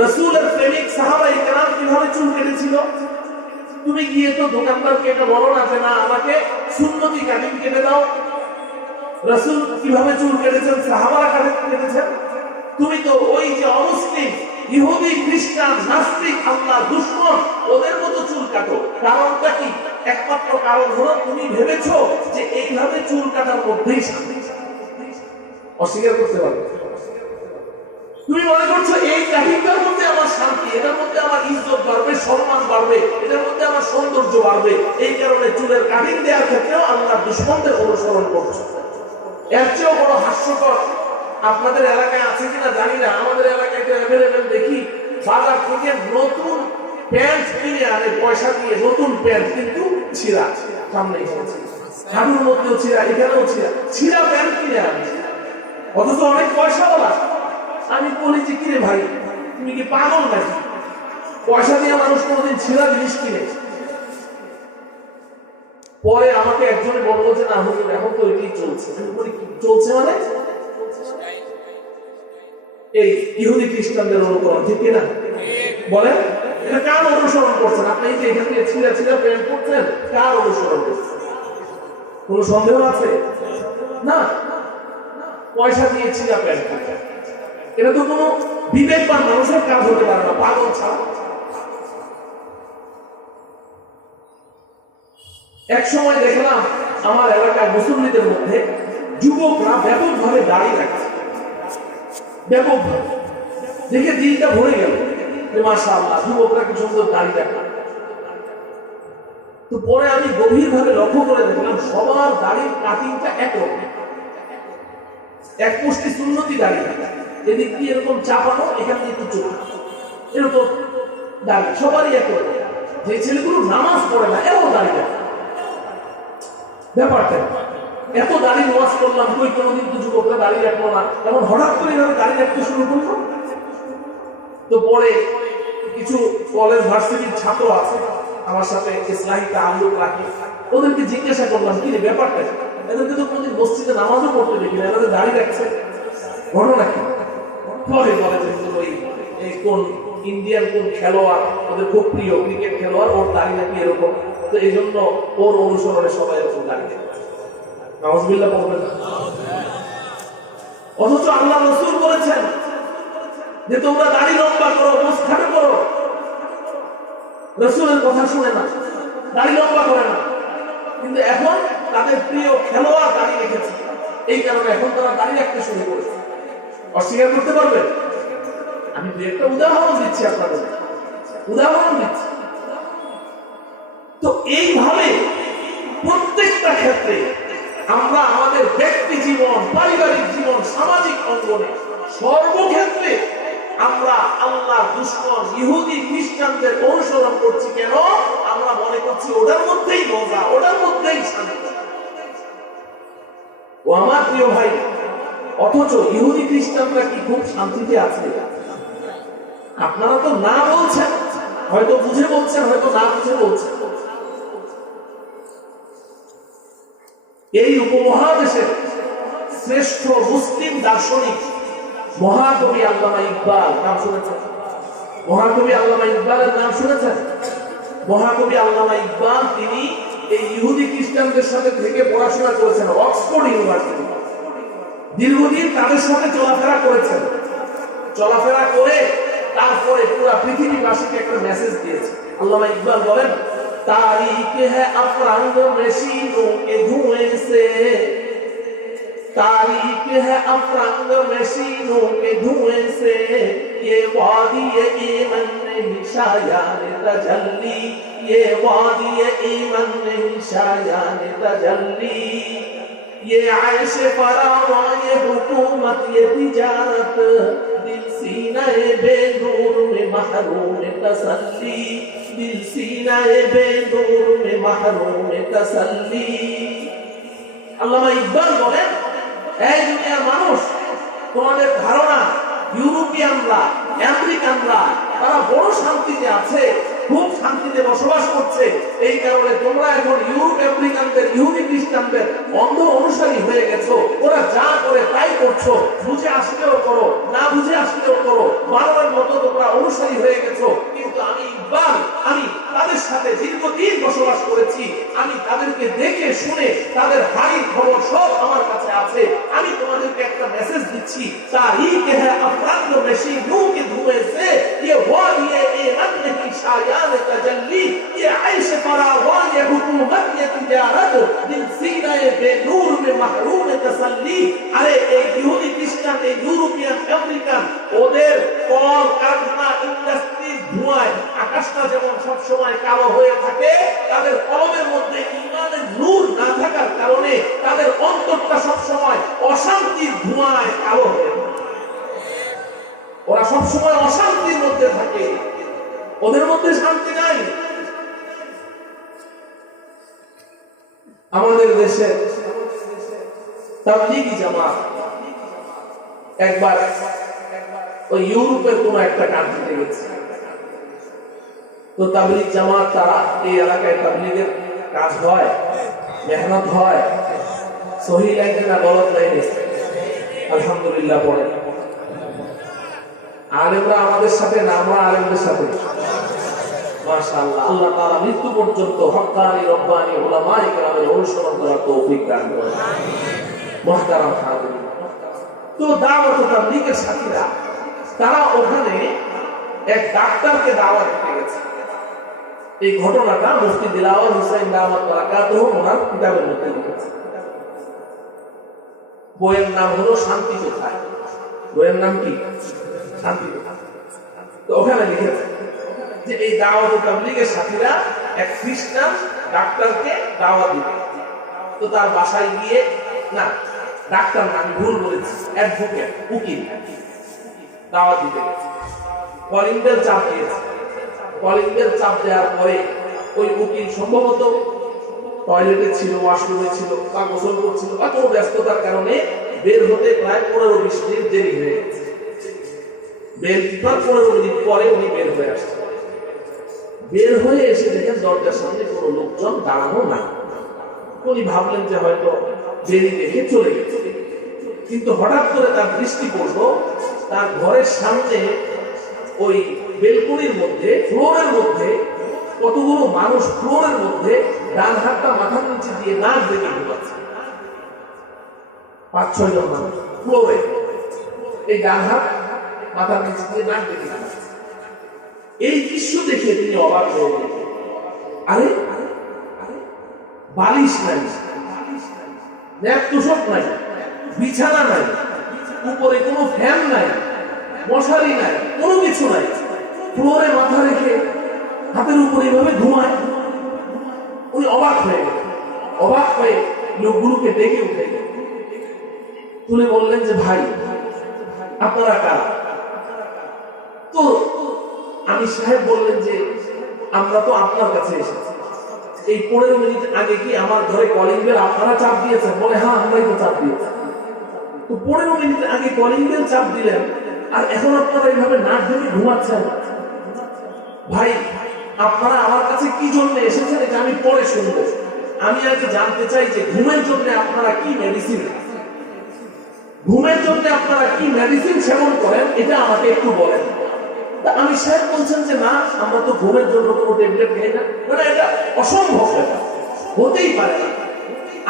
রাসূলের প্রেমিক সাহাবায়ে কেরাম কিভাবে চুল কেটেছিল, তুমি গিয়ে তো দোকানদারকে এটা বলো না যে না আমাকে সুন্নতি কাটিং কেটে দাও। রাসূল কিভাবে চুল কেটেছেন, সাহাবারা কেটেছেন। তুমি তো ওই যে অমুসলিম, ইহুদি, খ্রিস্টান, নাস্তিক, আল্লাহ দুশমন, ওদের মতো চুল কাটো। কারণটা কি? একমাত্র কারণ হলো তুমি ভেবেছো যে এইভাবে চুল কাটার মধ্যেই শান্তি। অস্বীকার করতে পারবে? তুমি মনে করছো এই কাহিনীটার মধ্যে আমার শান্তি, এটার মধ্যে আমার ইজ্জত বাড়বে, সম্মান বাড়বে, এটার মধ্যে আমার সৌন্দর্য বাড়বে, এই কারণে চুলের কাটিং দেওয়ার ক্ষেত্রেও আল্লাহর দুশমনদের অনুসরণ করছো। এর চেয়েও বড় হাস্যকর আপনাদের এলাকায় আছে কিনা জানি না, আমাদের এলাকায় তো অ্যাভেলেবেল দেখি, বাজার থেকে নতুন প্যান্ট কিনে আনে পয়সা দিয়ে, নতুন প্যান্ট কিন্তু ছিঁড়া, সামনে এসেছে, হাঁটুর মধ্যেও ছিঁড়া, এখানেও ছিঁড়া, ছিঁড়া প্যান্ট কিনে আনে, অথচ অনেক পয়সাওয়ালা। আমি বলি যে কিরে ভাই, তুমি কি পাগল নাকি? পয়সা দিয়ে মানুষ কোনোদিন ছিঁড়া জিনিস কিনে? পরে আমাকে একজনে বললো যে না হুজুর, এখন তো এটাই চলছে। আমি বলি চলছে মানে? এই ইহুদি খ্রিস্টানদের অনুকরণ, ঠিক কিনা? বলেন, এটা কার অনুসরণ করছেন? আপনি যে এখান থেকে ছিঁড়া ছিঁড়া প্যান্ট করছেন, কার অনুসরণ করছেন? কোন সন্দেহ আছে? না, পয়সা দিয়ে ছিঁড়া প্যান্ট করছেন, এটা তো কোনো বিবেকবান মানুষের কাজ হতে পারে না, পাগল ছাড়া। এক সময় দেখলাম আমার এলাকার মুসল্লিদের মধ্যে যুবকরা ব্যাপকভাবে দাড়ি রাখছে, ব্যাপকভাবে। দেখে দিলটা ভরে গেল যে মাশাআল্লাহ, যুবকরা কি সুন্দর দাড়ি রাখে। তো পরে আমি গভীরভাবে লক্ষ্য করে দেখলাম সবার দাড়ির কাটিংটা একরকম, এক মুষ্টি সুন্নতি দাড়ি, এদিক দিয়ে এরকম চাপানো, এখান দিয়ে একটু চোখ, এরকম দাড়ি সবারই একরকম। যে ছেলেগুলো নামাজ পড়ে না এও দাড়ি রাখে। ব্যাপারটা এত দাড়ি ওয়াজ করলাম, কই কোনোদিন তো যুবকরা দাড়ি রাখলো না, এখন হঠাৎ করে এভাবে দাড়ি রাখতে শুরু করলো। তো পরে কিছু কলেজ ভার্সিটির ছাত্র আছে আমার সাথে ইসলামী তাআল্লুক রাখে, ওদেরকে জিজ্ঞাসা করলাম কি রে ব্যাপারটা, এদেরকে তো কোনদিন মসজিদে নামাজও পড়তে দেখি না, এদের দাড়ি রাখছে, ঘটনা কি? পরে বলে যে ওই কোন ইন্ডিয়ান কোন খেলোয়াড় ওদের খুব প্রিয় ক্রিকেট খেলোয়াড়, ওর দাড়ি নাকি এরকম, তো এই জন্য ওর অনুসরণে সবাই এরকম দাড়ি রাখে। নাউযুবিল্লাহ বলবেন না। অথচ আল্লাহ রাসূল বলেছেন যে তোমরা দাড়ি লম্বা করো, মুস্তাহাব করো। রাসূলের কথা শুনে না, দাড়ি লম্বা করে না, কিন্তু এখন তাদের প্রিয় খেলোয়াড় দাড়ি রেখেছে, এই কারণে এখন তারা দাড়ি রাখতে শুরু করেছে। অস্বীকার করতে পারবে? আমি দু একটা উদাহরণ দিচ্ছি আপনাদের, উদাহরণ দিচ্ছি। তো এইভাবে প্রত্যেকটা ক্ষেত্রে আমরা আমাদের ব্যক্তি জীবন, পারিবারিক জীবন, সামাজিক অঙ্গনে সর্বক্ষেত্রে আমরা আল্লাহর দুশমন ইহুদি খ্রিস্টানদের অনুসরণ করছি। কেন? আমরা মনে করছি ওটার মধ্যেই মজা, ওটার মধ্যেই শান্তি। ও আমার প্রিয় ভাই, অথচ ইহুদি খ্রিস্টানরা কি খুব শান্তিতে আছে? আপনারা তো না বলছেন, হয়তো বুঝে বলছেন, হয়তো না বুঝে বলছেন। এই উপমহাদেশের শ্রেষ্ঠ মুসলিম দার্শনিক মহাকবি আল্লামা ইকবাল নাম শুনেছেন? মহাকবি আল্লামা ইকবালের নাম শুনেছেন? মহাকবি আল্লামা ইকবাল তিনি এই ইহুদি খ্রিস্টানদের সাথে থেকে পড়াশোনা করেছেন অক্সফোর্ড ইউনিভার্সিটি। দীর্ঘদিন তাদের সাথে চলাফেরা করেছেন, চলাফেরা করে তারপরে পুরো পৃথিবীবাসীকে একটা মেসেজ দিয়েছে। আল্লামা ইকবাল বলেন, तारीख है अफरंग मशीनों के धुएं से, तारीख है अफरंग मशीनों के धुएं से, ये वादी ईमन नहीं शायान तजल्ली, ये वादी ईमन नहीं शायान तजल्ली, ये आयश फरावा, ये हुकूमत, ये तिजारत, दिल सीनाए बेनूर में महरूम तसल्ली, दिल सीनाए बेनूर में महरूम तसल्ली। আল্লামা ইকবাল বলেন, এই দুনিয়ার মানুষ, তোমাদের ধারণা ইউরোপিয়ানরা, আমেরিকানরা তারা বড় শান্তিতে আছে, খুব শান্তিতে বসবাস করছে, এই কারণে তোমরা এখন ইউরোপ আমেরিকানদের, ইহুদি খ্রিস্টানদের অন্ধ অনুসারী হয়ে গেছো। ওরা যা করে তাই করছো, বুঝে আসলেও করো, না বুঝে আসলেও করো, বারবার মতো তোমরা অনুসারী হয়ে গেছো। কিন্তু আমি ইকবাল, আমি তাদের সাথে দীর্ঘদিন বসবাস করেছি, আমি তাদেরকে দেখে শুনে তাদের হাড়ির খবর সব আমার কাছে আছে। আমি তোমাদেরকে একটা মেসেজ দিচ্ছি, তারিখ হ্যায় আফরাদ মশিনু কে ধুয়ে সে, ये वादी ईमन नहीं शायान तजल्ली, ये आयश फरावा, ये हुकूमत, ये तिजारत, दिल सीनाए बेनूर में महरूम तसल्ली। अरे एक ইহুদি খ্রিস্টান, এই ইউরোপিয়ান আমেরিকান, ওদের কল কারখানা ইন্ডাস্ট্রি ধোঁয়ায় আকাশটা যেমন সব সময় কালো হয়ে থাকে, তাদের কলমের মধ্যে ঈমানের নূর না থাকার কারণে তাদের অন্তরটা সব সময় অশান্তির ধোঁয়ায় কালো হয়ে থাকে। ওরা সব সময় অশান্তির মধ্যে থাকে, ওদের মধ্যে শান্তি নাই। আমাদের দেশে তাবলীগী জামাত একবার ওই ইউরোপের কোন একটা কান্ট্রিতে গেছে, তো তাবলীগ জামাত তারা এই এলাকায় তাবলীগের কাজ হয়, মেহনত হয়, সহি লাইনে না গলত লাইনে, আলহামদুলিল্লাহ পড়ে। আলেমরা আমাদের সাথে না, আমরা আলেমদের সাথে, মাশাআল্লাহ। আল্লাহ তাআলা মৃত্যু পর্যন্ত হক্কানি রব্বানি উলামায়ে কেরামের অনুসরণ করার তৌফিক দান করেন। মুহতারাম হাজিরিন, তো দাওয়াত তাবলীগের সাথীরা তারা ওখানে এক ডাক্তারকে দাওয়াত দিতে গেছে। এই ঘটনাটা মুফতি দিলাওয়ার হোসেন দাওয়াত বারাকাতুহু ওনার কিতাবের মধ্যে লিখেছে। বইয়ের নাম হলো শান্তি কোথায়। বইয়ের নাম কি? শান্তি কোথায়। তো ওখানে লিখেছে যে এই দাওয়াত তাবলীগের সাথীরা এক খ্রিস্টান ডাক্তারকে দাওয়াত দিতে। তো তার বাসায় গিয়ে, না ডাক্তার না, আমি ভুল বলেছি, অ্যাডভোকেট, উকিল, দাওয়াত দিতে গেছে। কলিং বেল চাপ দিয়েছে। কলিং বেল চাপ দেওয়ার পরে ওই উকিল সম্ভবত টয়লেটে ছিল, ওয়াশরুমে ছিল, বা গোসল করছিল, বা কোনো ব্যস্ততার কারণে বের হতে প্রায় 15-20 মিনিট দেরি হয়ে গেছে। বের টিপার 15 মিনিট পরে উনি বের হয়ে আসছেন। বের হয়ে এসে দেখেন দরজার সামনে কোনো লোকজন দাঁড়ানো নাই। উনি ভাবলেন যে হয়তো দেরি দেখে চলে গেছে, কিন্তু হঠাৎ করে তার দৃষ্টি পড়ল তার ঘরের সামনে ওই বেলকনির মধ্যে, ফ্লোরের মধ্যে কতগুলো মানুষ ফ্লোরের মধ্যে ডান হাতটা মাথার নিচে দিয়ে নাক ডেকে ঘুমাচ্ছে। 5-6 জন মানুষ ফ্লোরে, এই ডান হাত মাথার নিচে দিয়ে নাক ডেকে ঘুমাচ্ছে। এই দৃশ্য দেখে তিনি অবাক হয়ে গেলেন। আরে বালিশ নাই, ন্যাপ তোষক নাই, বিছানা নাই, উপরে কোনো ফ্যান নাই, মশারি নাই, কোনো কিছু নাই, ফ্লোরে মাথা রেখে হাতের উপরে এভাবে ঘুমায়। উনি অবাক হয়ে গেলেন। অবাক হয়ে লোকগুলোকে ডেকে উঠে তুলে বললেন যে ভাই আপনারা কারা? তো আমি সাহেব বললেন যে আমরা তো আপনার কাছে এসেছি, এই 15 মিনিট আগে কি আমার ঘরে কলিং বেল আপনারা চাপ দিয়েছেন? বলে হ্যাঁ আমরাই তো চাপ দিয়েছি। তো 15 মিনিট আগে কলিং বেল চাপ দিলেন, আর এখন আপনারা এইভাবে নাক ডেকে ঘুমাচ্ছেন। ভাই আপনারা আমার কাছে কি জন্য এসেছেন এটা আমি পরে শুনবো। আমি আগে জানতে চাই যে ঘুমের জন্য আপনারা কি মেডিসিন, ঘুমের জন্য আপনারা কি মেডিসিন সেবন করেন এটা আমাকে একটু বলেন। আমি সাহেব বলছেন যে না, আমরা তো ঘুমের জন্য কোনো ট্যাবলেট খাই না। মানে এটা অসম্ভব, এটা হতেই পারে না।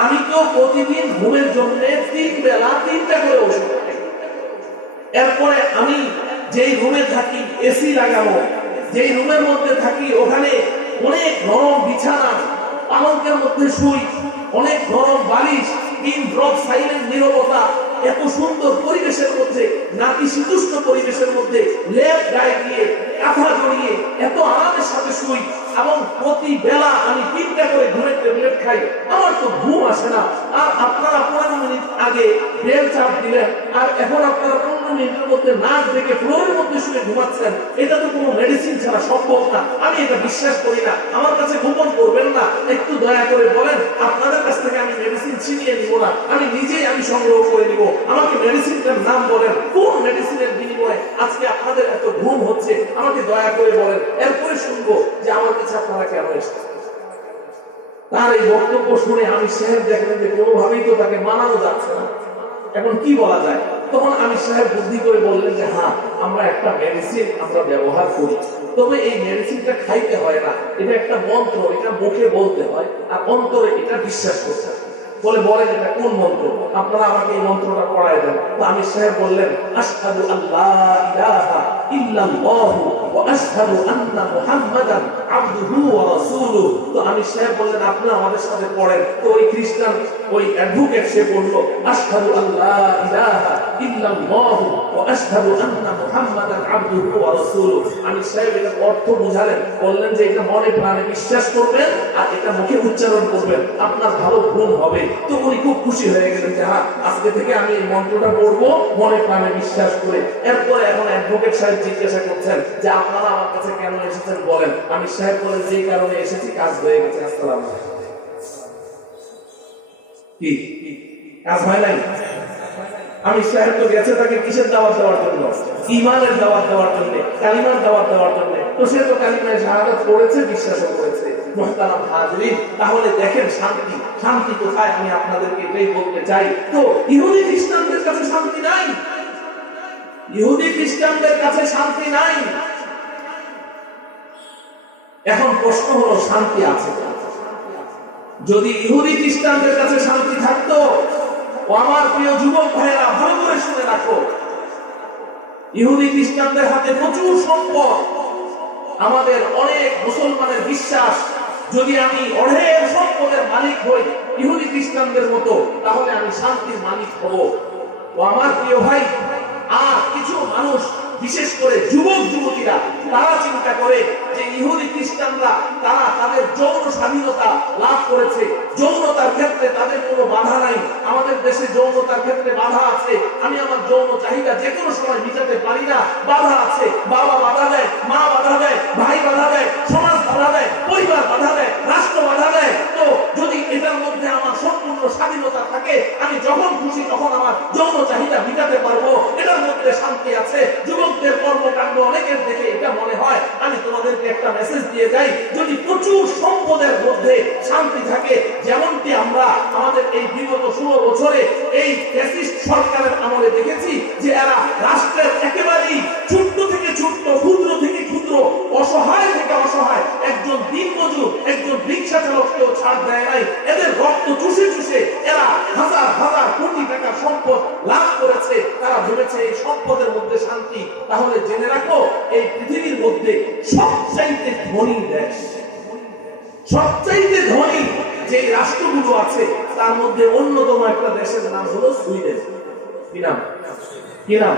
আমি তো প্রতিদিন ঘুমের জন্য 3 বেলা 3টা করে ওষুধ খাই। এরপরে আমি যেই রুমে থাকি এসি লাগানো, যেই রুমের মধ্যে থাকি ওখানে অনেক নরম বিছানা, পালঙ্কের মধ্যে শুই, অনেক নরম বালিশ, পিন ড্রপ সাইলেন্ট নীরবতা, এত সুন্দর পরিবেশের মধ্যে, নাতিশীতোষ্ণ পরিবেশের মধ্যে লেপ গায়ে দিয়ে কাঁথা জড়িয়ে এত আরামের সাথে শুই, এবং প্রতি বেলা আমি 3টা করে ঘুমের ট্যাবলেট খাই। আমার তো ঘুম আসে না। আর আপনারা 15 মিনিট আগে বেল চাপ দিলেন, আর এখন আপনারা 15 মিনিটের মধ্যে নাক ডেকে ফ্লোরের মধ্যে শুয়ে ঘুমাচ্ছেন। এটা তো কোনো মেডিসিন ছাড়া সম্ভব না। আমি এটা বিশ্বাস করি না। আমার কাছে গোপন করবেন না, একটু দয়া করে বলেন। আপনাদের কাছ থেকে আমি মেডিসিন ছিনিয়ে নিব না, আমি নিজেই আমি সংগ্রহ করে নিব। আমাকে মেডিসিনটার নাম বলেন, কোন মেডিসিনের বিনিময়ে আজকে আপনাদের এত ঘুম হচ্ছে, আমাকে দয়া করে বলেন। এরপরে শুনবো যে আমার কাছে আপনারা কেন এসেছেন। তার এই বক্তব্য শুনে আমি সাহেব দেখলেন যে কোনোভাবেই তো তাকে মানানো যাচ্ছে না। এখন কি বলা যায়? তখন আমি সাহেব বুদ্ধি করে বললেন যে হ্যাঁ, আমরা একটা মেডিসিন আমরা ব্যবহার করি, তবে এই মেডিসিনটা খাইতে হয় না, এটা একটা মন্ত্র, এটা মুখে বলতে হয় আর অন্তরে এটা বিশ্বাস করতে হয়। বলে বলেন এটা কোন মন্ত্র? আপনারা আমাকে এই মন্ত্রটা পড়ায় দেন। তো আমি সাহেব বললেন আশহাদু আল্লা ইলাহা ইল্লাল্লাহু ওয়া আশহাদু আন্না মুহাম্মাদান আবদুহু ওয়া রাসূলুহু। তো আমি সাহেব বললেন আপনি আমাদের সাথে পড়েন। তো ওই খ্রিস্টান ওই অ্যাডভোকেট সে বলল আশহাদু আল্লা ইলাহা ইল্লাল্লাহু ওয়া আশহাদু আন্না মুহাম্মাদান আবদুহু ওয়া রাসূলুহু। আমি সাহেব এটা অর্থ বুঝালেন, বললেন যে এটা মনে প্রাণে বিশ্বাস করবেন আর এটা মুখে উচ্চারণ করবেন, আপনার ভালো ঘুম হবে। তো উনি খুব খুশি হয়ে গেলেন যে হ্যাঁ, আজকে থেকে আমি এই মন্ত্রটা পড়বো মনে প্রাণে বিশ্বাস করে। এরপরে এখন অ্যাডভোকেট সাহেব জিজ্ঞাসা করছেন যে আপনারা আমার কাছে কেন এসেছেন বলেন। আমি সাহেব বলেন যে কারণে এসেছি, কাজ হয়ে গেছে। আসসালামু আলাইকুম। কি কাজ হয় নাই? আমি সাহেব তো গেছে তাকে কিসের দাওয়াত দেওয়ার জন্য? ঈমানের দাওয়াত দেওয়ার জন্য, কালিমার দাওয়াত দেওয়ার জন্য। তো সে তো কালিমায় শাহাদাত পড়েছে, বিশ্বাসও করেছে। মুহতারাম হাজিরিন, তাহলে দেখেন শান্তি, শান্তি কোথায় আমি আপনাদেরকে এটাই বলতে চাই। তো ইহুদি খ্রিস্টানদের কাছে শান্তি নাই, ইহুদি খ্রিস্টানদের কাছে শান্তি নাই। এখন প্রশ্ন হলো শান্তি আছে? যদি ইহুদি খ্রিস্টানদের কাছে শান্তি থাকতো, ও আমার প্রিয় যুবক ভাইয়েরা ভালো করে শুনে রাখো, ইহুদি খ্রিস্টানদের হাতে প্রচুর সম্পদ, আমাদের অনেক মুসলমানের বিশ্বাস যদি আমি অঢেল সম্পদের মালিক হই ইহুদি খ্রিস্টানদের মতো, তাহলে আমি শান্তির মালিক হব। ও আমার প্রিয় ভাই, আর কিছু মানুষ বিশেষ করে যুবক যুবতীরা তারা চিন্তা করে যে ইহুদি খ্রিস্টানরা তারা তাদের যৌন স্বাধীনতা লাভ করেছে, যৌনতার ক্ষেত্রে তাদের কোনো বাধা নাই। আমাদের দেশে যৌনতার ক্ষেত্রে বাধা আছে, আমি আমার যৌন চাহিদা যে কোনো সময় মিটাতে পারি না, বাধা আছে। বাবা বাধা দেয়, মা বাধা দেয়, ভাই বাধা দেয়, সমাজ বাধা দেয়, পরিবার বাধা দেয়, রাষ্ট্র বাধা দেয়। তো যদি এটার মধ্যে আমার সম্পূর্ণ স্বাধীনতা থাকে, আমি যখন খুশি তখন আমার যৌন চাহিদা মিটাতে পারবো, এটার মধ্যে শান্তি আছে। যুবকদের কর্মকাণ্ড অনেকের দেখে এটা মনে হয়, আমি তোমাদেরকে একটা মেসেজ দিয়ে যাই, যদি প্রচুর সম্পদের মধ্যে শান্তি থাকে, যেমনটি আমরা আমাদের এই বিগত 16 বছরে এই ফ্যাসিস্ট সরকারের আমলে দেখেছি যে এরা রাষ্ট্রের একেবারেই ছোট্ট থেকে ছোট্ট, ক্ষুদ্র থেকে ক্ষুদ্র, অসহায় থেকে অসহায় একজন দিনমজুর, একজন রিক্সা চালককেও ছাড় দেয় নাই। এদের রক্ত চুষে চুষে এরা হাজার হাজার কোটি টাকার সম্পদ লাভ করেছে। তারা ভেবেছে এই সম্পদের মধ্যে শান্তি। তাহলে জেনে রাখো, এই পৃথিবীর মধ্যে সবচাইতে ধনী দেশ, সবচাইতে ধনী যে রাষ্ট্রগুলো আছে তার মধ্যে অন্যতম একটা দেশের নাম হলো সুইডেন। কি নাম? কি নাম?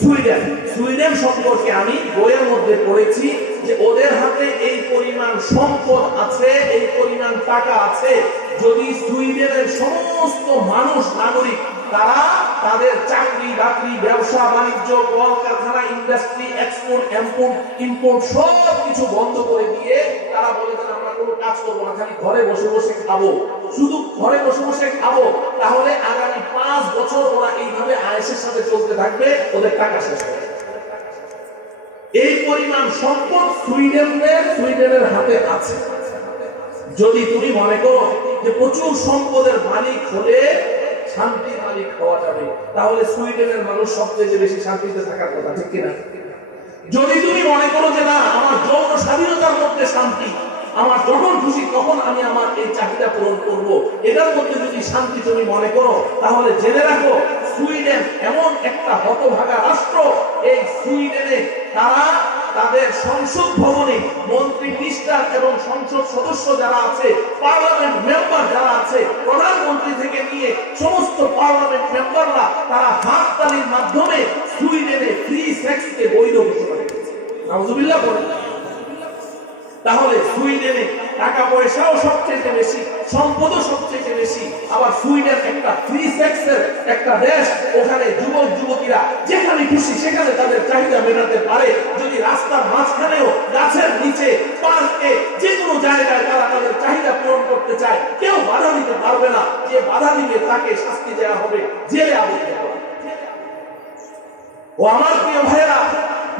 সুইডেন। সুইডেন সম্পর্কে আমি বইয়ের মধ্যে পড়েছি যে ওদের হাতে এই পরিমাণ সম্পদ আছে, এই পরিমাণ টাকা আছে, যদি সুইডেনের সমস্ত মানুষ, নাগরিক, তারা তাদের চাকরি বাকরি, ব্যবসা বাণিজ্য, কলকারখানা, ইন্ডাস্ট্রি, এক্সপোর্ট ইম্পোর্ট সব কিছু বন্ধ করে দিয়ে তারা বলে যে আমরা কোনো কাজ করবো না, খালি ঘরে বসে বসে খাবো, শুধু ঘরে বসে বসে খাবো, তাহলে আগামী 5 বছর ওরা এইভাবে আয়েশের সাথে চলতে থাকবে, ওদের টাকা শেষ হবে। এই পরিমাণ সম্পদ সুইডেনের হাতে আছে। যদি তুমি মনে করো যে প্রচুর সম্পদের মালিক হলে শান্তির মালিক হওয়া যাবে, তাহলে সুইডেনের মানুষ সবচেয়ে বেশি শান্তিতে থাকার কথা, ঠিক কিনা? যদি তুমি মনে করো যে না, আমার যৌন স্বাধীনতার মধ্যে শান্তি, আমার যখন খুশি তখন আমি আমার এই চাহিদা পূরণ করব, এটার মধ্যে যদি শান্তি তুমি মনে করো, তাহলে জেনে রাখো সুইডেন এমন একটা হতভাগা রাষ্ট্র। এই সুইডেনে তারা তাদের সংসদ ভবনে মন্ত্রী, মিনিস্টার এবং সংসদ সদস্য যারা আছে, পার্লামেন্ট মেম্বার যারা আছে, প্রধানমন্ত্রী থেকে নিয়ে সমস্ত পার্লামেন্ট মেম্বাররা তারা হাততালির মাধ্যমে সুইডেনে ফ্রি সেক্সকে বৈধ ঘোষণা করেছে। নাউজুবিল্লাহ বলেন। তাহলে সুইডেনে টাকা পয়সাও সবচেয়ে বেশি, সম্পদও সবচেয়ে বেশি, আবার সুইডেন একটা ফ্রি সেক্সের একটা দেশ। ওখানে যুবক যুবতীরা যেখানে খুশি সেখানে তাদের চাহিদা মেটাতে পারে। যদি রাস্তার মাঝখানেও, গাছের নিচে, পার্কে, যে কোনো জায়গায় তারা তাদের চাহিদা পূরণ করতে চায়, কেউ বাধা দিতে পারবে না। যে বাধা দিবে তাকে শাস্তি দেওয়া হবে, জেলে আবদ্ধ করা। ও আমার প্রিয় ভাইয়েরা,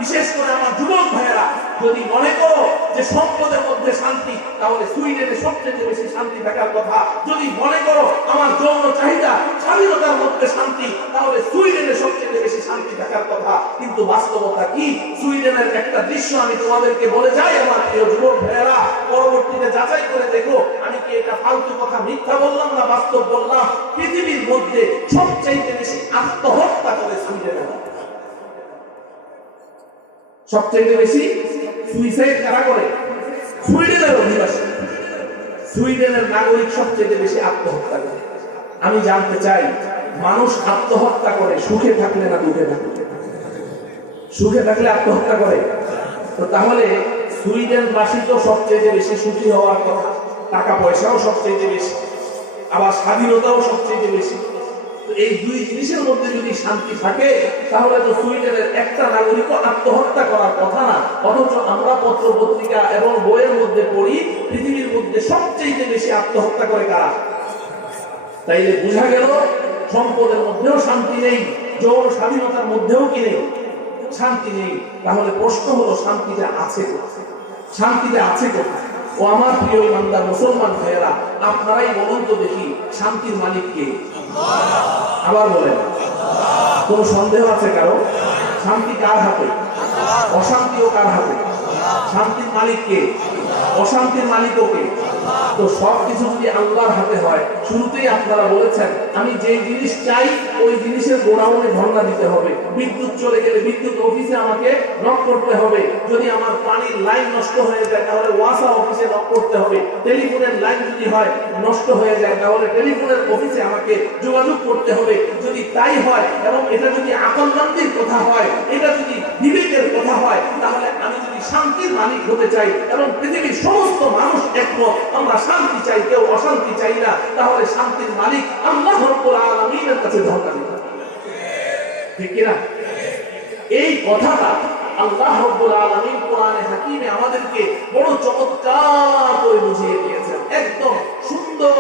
বিশেষ করে আমার যুবক ভাইয়েরা, যদি মনে করো যে সম্পদের মধ্যে শান্তি, তাহলে সুইডেনে সবচেয়ে বেশি শান্তি থাকার কথা। যদি মনে করো আমার যৌন চাহিদা, স্বাধীনতার মধ্যে শান্তি, তাহলে সুইডেনে সবচেয়ে বেশি শান্তি থাকার কথা। কিন্তু বাস্তবতা কি? সুইডেনের একটা দৃশ্য আমি তোমাদেরকে বলে যাই আমার প্রিয় যুবক ভাইয়েরা, পরবর্তীতে যাচাই করে দেখো আমি কি এটা ফালতু কথা, মিথ্যা বললাম না বাস্তব বললাম। পৃথিবীর মধ্যে সবচেয়ে বেশি আত্মহত্যা করে সুইডেনে, সবচেয়ে বেশি সুইসাইড কারা করে? সুইডেনের অধিবাসী, সুইডেনের নাগরিক সবচেয়ে বেশি আত্মহত্যা করে। আমি জানতে চাই, মানুষ আত্মহত্যা করে সুখে থাকলে না দুঃখে থাকলে? সুখে থাকলে আত্মহত্যা করে। তো তাহলে সুইডেন বাসী তো সবচেয়ে বেশি সুখী হওয়ার কথা, টাকা পয়সাও সবচেয়ে বেশি, আবার স্বাধীনতাও সবচেয়ে বেশি। এই দুই জিনিসের মধ্যে যদি শান্তি থাকে, তাহলে তো সুইডেনের একটা নাগরিকও আত্মহত্যা করার কথা না। অথচ আমরা পত্র পত্রিকা এবং বইয়ের মধ্যে পড়ি পৃথিবীর মধ্যে সবচেয়ে বেশি আত্মহত্যা করে কারা। তাইলে বোঝা গেল সম্পদের মধ্যেও শান্তি নেই, যৌন স্বাধীনতার মধ্যেও কি নেই? শান্তি নেই। তাহলে প্রশ্ন হলো শান্তিটা আছে কোথায়? শান্তিটা আছে কোথায়? ও আমার প্রিয় ইমানদার মুসলমান ভাইয়েরা, আপনারাই বলুন তো দেখি, শান্তির মালিক কে? আবার বলেন, কোন সন্দেহ আছে কারো? শান্তি কার হাতে? অশান্তিও কার হাতে? শান্তির মালিক কে? অশান্তির মালিকও কে? তো সবকিছু যদি আল্লাহর হাতে হয়, শুরুতেই আপনারা বলেছেন আমি যে জিনিস চাই ওই জিনিসের গোডাউনে ধর্ণা দিতে হবে। বিদ্যুৎ চলে গেলে বিদ্যুৎ অফিসে আমাকে নক করতে হবে। যদি আমার পানির লাইন নষ্ট হয়ে যায় তাহলে ওয়াসা অফিসে নক করতে হবে। টেলিফোনের লাইন যদি হয় নষ্ট হয়ে যায় তাহলে টেলিফোনের অফিসে আমাকে যোগাযোগ করতে হবে। যদি তাই হয় এবং এটা যদি আকলমন্দির কথা হয়, এটা যদি বিবেকের কথা হয়, তাহলে আমি যদি শান্তির মালিক হতে চাই এবং পৃথিবীর সমস্ত মানুষ একমত আমরা শান্তি চাই, কেউ অশান্তি চাই না, তাহলে শান্তির মালিক আল্লাহ রাব্বুল আলামিনের কাছে ধর্ণা দিতে হবে। ঠিক কিনা? এই কথাটা আল্লাহ রাব্বুল আলামিন কোরআনে হাকিমে আমাদেরকে বড় চমৎকার করে বুঝিয়ে দিয়েছেন। একদম সুন্দর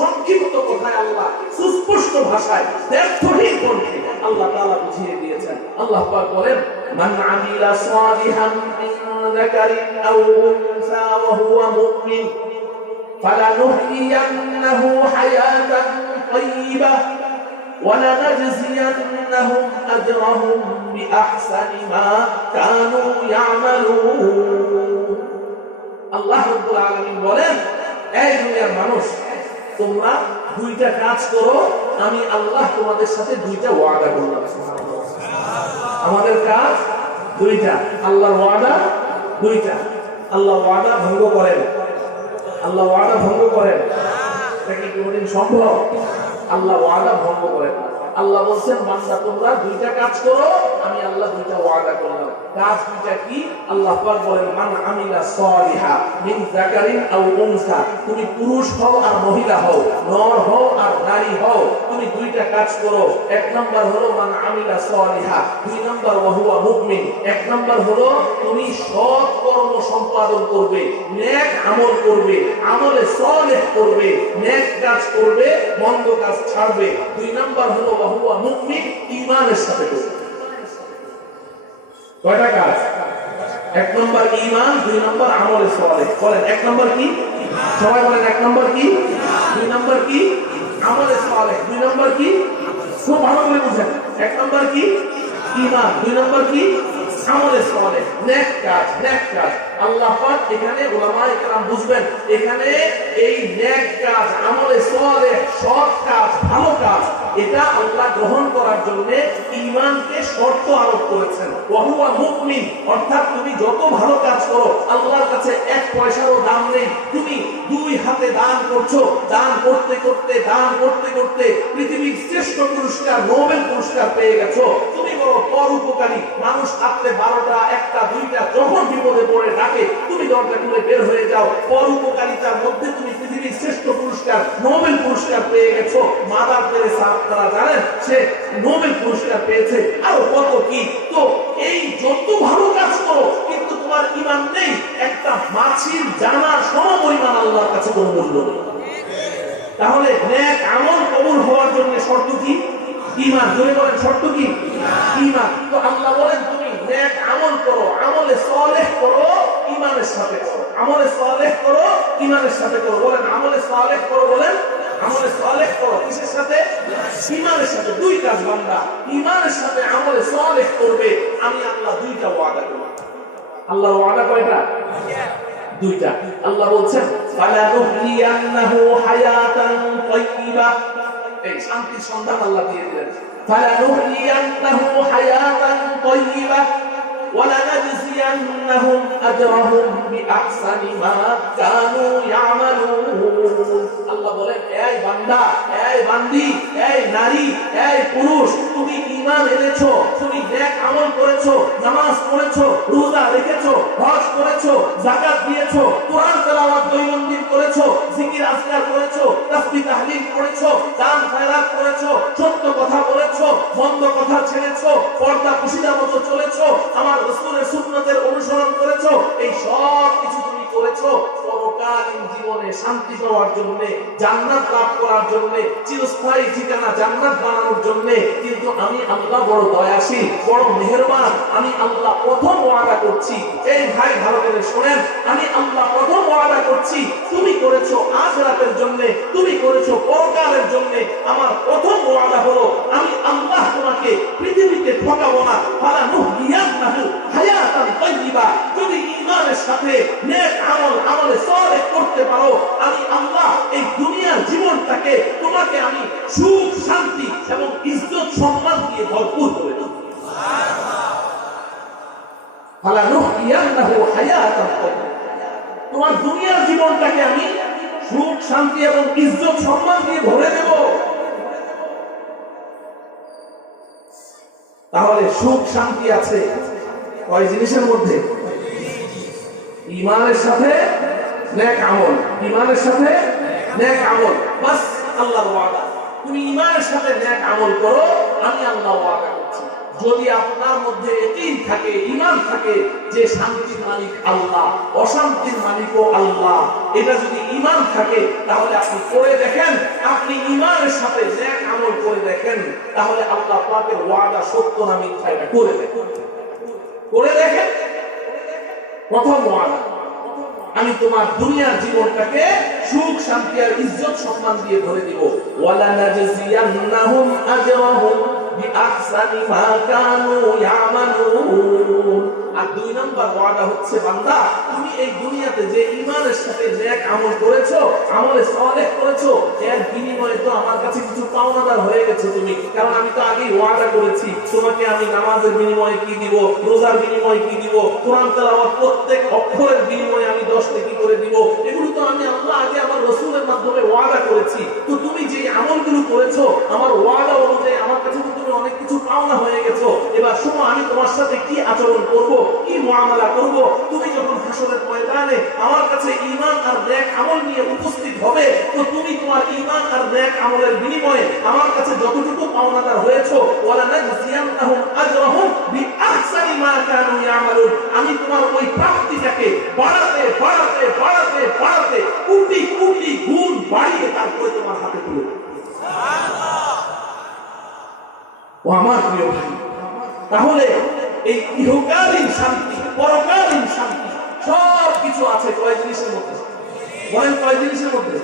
সংক্ষিপ্ত কথায় আল্লাহ সুস্পষ্ট ভাষায় দ্ব্যর্থহীন কণ্ঠে আল্লাহ তাআলা বুঝিয়ে দিয়েছেন। আল্লাহ পাক বলেন, মান আমিলা সালিহান মিন যাকারিন আও উনসা ওয়া হুয়া মুমিন ফালানুহইয়ান্নাহু হায়াতান তাইয়্যিবাহ وَلَنَجْزِيَنَّهُمْ أَجْرَهُمْ بِأَحْسَنِ مَا كَانُوا يَعْمَلُونَ। আল্লাহ রাব্বুল আলামিন বলেন, এই দুনিয়ার মানুষ, তোমরা দুইটা কাজ করো, আমি আল্লাহ তোমাদের সাথে দুইটা ওয়াদা করলাম। আমাদের কাজ দুইটা, আল্লাহর ওয়াদা দুইটা। আল্লাহ ওয়াদা ভঙ্গ করেন, আল্লাহ ওয়াদা ভঙ্গ করেন, এটা কি কোনোদিন সম্ভব? আল্লাহ ওয়াদা ভঙ্গ করেন না। আল্লাহ বলছেন, বান্দা তোমরা দুইটা কাজ করো, আমি আল্লাহ দুইটা ওয়াদা করলাম। কাজ দুইটা কি? আল্লাহ পাক বলেন, মান আমিলা সালিহা মিন যাকারিন আও উনসা, তুমি পুরুষ হও আর মহিলা হও, নর হও আর নারী হও, তুমি দুইটা কাজ করো। এক নাম্বার হলো মান আমিলা সালিহা, দুই নাম্বার ওয়া হুয়া মুমিন। এক নাম্বার হলো তুমি সৎ কর্ম সম্পাদন করবে, নেক আমল করবে, আমলে সালেহ করবে, নেক কাজ করবে, মন্দ কাজ ছাড়বে। দুই নাম্বার হলো ওয়া হুয়া মুমিন, ঈমানের সাথে করবে। কয়টা কাজ? এক নম্বর ঈমান, দুই নম্বর আমলে সালেহ। বলেন এক নম্বর কি? সবাই বলেন এক নম্বর কি? দুই নম্বর কি? আমলে সালেহ। দুই নম্বর কি? খুব ভালো করে বুঝেন। এক নম্বর কি? ঈমান। দুই নম্বর কি? আমলে সালেহ, নেক কাজ, নেক কাজ। আল্লাহ পাক এখানে উলামায়ে কেরাম বুঝবেন, এখানে এই নেক কাজ, আমলে সালেহ, সৎ কাজ, ভালো কাজ, এটা আল্লাহ গ্রহণ করার জন্য ঈমানকে শর্ত আরোপ করেছেন। ওয়া হুয়া মুমিন, অর্থাৎ তুমি যত ভালো কাজ করো আল্লাহর কাছে এক পয়সারও দাম নেই। তুমি দুই হাতে দান করছো, দান করতে করতে দান করতে করতে পৃথিবীর শ্রেষ্ঠ পুরস্কার নোবেল পুরস্কার পেয়ে গেছো। তুমি বড় পরোপকারী মানুষ। আপনি 12টা 1টা 2টা যখন বিপদে পড়ে ডাকে তুমি দরজা খুলে বের হয়ে যাও। পরোপকারিতার মধ্যে তুমি পৃথিবীর শ্রেষ্ঠ পুরস্কার নোবেল পুরস্কার পেয়ে গেছো। মাদার তেরেসা আপনারা জানেন, সে নোবেল পুরস্কার পেয়েছে। আরো কত কি। তো এই যত ভালো কাজ করো কিন্তু তোমার ঈমান নেই, একটা মাছির জানার সমপরিমাণ আল্লাহর কাছে কোনো মূল্য নেই। তাহলে নেক আমল কবুল হওয়ার জন্য শর্ত কি? ঈমান। জোরে বলেন শর্ত কি? ঈমান। তো আল্লাহ বলেন তুমি নেক আমল করো, আমলে সালেহ করো, ঈমানের সাথে করো। আমলে সালেহ করো, ঈমানের সাথে করো। বলেন আমলে সালেহ করো, বলেন আমলে সালেহ করো। কিসের সাথে? ঈমানের সাথে। দুই কাজ বান্দা ঈমানের সাথে আমলে সালেহ করবে, আমি আল্লাহ দুইটা ওয়াদা করব। আল্লাহর ওয়াদা কয়টা? দুইটা। আল্লাহ বলছেন, ফালানুহইয়ান্নাহু হায়াতান তাইয়্যিবা, এই শান্তির সন্ধান আল্লাহ দিয়ে দিলেন। ফালানুহইয়ান্নাহু হায়াতান তাইয়্যিবা ওয়ালানাজজিয়ান্নাহুম আজরাহুম বিআহসানি মা কানু ইয়ামালুন। আল্লাহ বলেন, এই বান্দা, এই বান্দি, এই নারী, এই পুরুষ, তুমি ঈমান এনেছো, তুমি নেক আমল করেছো, নামাজ পড়েছো, রোজা রেখেছো, হজ করেছো, যাকাত দিয়েছো, কোরআন তেলাওয়াত দৈনন্দিন করেছো, জিকির আজকার করেছো, তাসবিহ তাহলিল করেছো, দান খয়রাত করেছো, সত্য কথা বলেছো, মন্দ কথা ছেড়েছো, পর্দা পুশিদা মতো চলেছো, আমার রাসূলের সুন্নতের অনুসরণ করেছো, এই সব কিছু তুমি করেছো পরকালীন জীবনে শান্তি পাওয়ার জন্য, জান্নাত লাভ করার জন্য, চিরস্থায়ী ঠিকানা জান্নাত বানানোর জন্য। কিন্তু আমি আল্লাহ বড় দয়াশীল, বড় মেহেরবান। আমি আল্লাহ প্রথম ওয়াদা করছি, এই ভাই ভালো করে শুনেন, আমি আল্লাহ প্রথম ওয়াদা করছি, তুমি করেছো আখিরাতের জন্য, তুমি করেছো পরকালের জন্য। আমার প্রথম ওয়াদা হলো আমি আল্লাহ তোমাকে পৃথিবীতে ঠকাবো না। ফালানুহইয়ান্নাহু হায়াতান তাইয়্যিবা, যদি ঈমানের সাথে নেক আমল আমলে সালেহ করতে পারো, আমি আল্লাহ এই দুনিয়ার জীবনটাকে তোমাকে আমি সুখ শান্তি এবং ইজ্জত সম্মান দিয়ে ভরপুর করে দেব। তোমার দুনিয়ার জীবনটাকে আমি সুখ শান্তি এবং ইজ্জত সম্মান দিয়ে ভরে দেব। তাহলে সুখ শান্তি আছে কয় জিনিসের মধ্যে? ঈমানের সাথে নেক আমল, ঈমানের সাথে নেক আমল। বাস আল্লাহর ওয়াদা, তুমি ঈমানের সাথে নেক আমল করো, আমি আল্লাহ ওয়াদা করছি যদি আপনার মধ্যে ইয়াকিন থাকে, ঈমান থাকে যে শান্তির মালিক আল্লাহ, অশান্তির মালিকও আল্লাহ, এটা যদি ঈমান থাকে তাহলে আপনি করে দেখেন, আপনি ঈমানের সাথে নেক আমল করে দেখেন, তাহলে আল্লাহ পাকের ওয়াদা সত্য না মিথ্যা এটা করে দেখেন, করে দেখেন। প্রথম ওয়াদা, আমি তোমার দুনিয়ার জীবনটাকে সুখ শান্তি আর ইজ্জত সম্মান দিয়ে ভরে দিব। ওয়ালা নাজজিয়ান্নাহুম আজরাহুম বিআহসানি মা কানু ইয়ামালুন। আর দুই নম্বর ওয়াদা হচ্ছে, বান্দা তুমি এই দুনিয়াতে যে ঈমানের সাথে নেক আমল করেছো, আমলে সালেহ করেছো, এর বিনিময়ে তো আমার কাছে কিছু পাওনাদার হয়ে গেছো তুমি। কারণ আমি তো আগেই ওয়াদা করেছি তোমাকে আমি নামাজের বিনিময়ে কি দিব, রোজার বিনিময়ে কি দিব, কোরআন তেলাওয়াত প্রত্যেক অক্ষরের বিনিময়ে আমি 10 নেকি করে দিব। এগুলো তো আমি আল্লাহ আগে আমার রাসূলের মাধ্যমে ওয়াদা করেছি। তো তুমি যে আমলগুলো করেছো আমার ওয়াদা অনুযায়ী আমার কাছে তো তুমি অনেক কিছু পাওনা হয়ে গেছো। এবার শোনো, আমি তোমার সাথে কি আচরণ করব, কি মুআমালা করব। তুমি যখন হাসরের ময়দানে আমার কাছে ঈমান আর নেক আমল নিয়ে উপস্থিত হবে, তো তুমি তোমার ঈমান আর নেক আমলের বিনিময়ে আমার কাছে যতটুকু পাওনাদার হয়েছো, ওয়ালা নাজজিয়ান্নাহুম আজরাহুম বিআহসানি মা কানু ইয়ামালুন, আমি তোমার ওই প্রাপ্তিটাকে বাড়াতে বাড়াতে বাড়াতে বাড়াতে কোটি কোটি গুণ বাড়িয়ে তারপরে তোমার হাতে তুলে দেব। সুবহানাল্লাহ। ও আমার প্রিয় ভাই, তাহলে এই ইহকালীন শান্তি, পরকালীন শান্তি সব কিছু আছে কয় জিনিসের মধ্যে? বলেন কয় জিনিসের মধ্যে?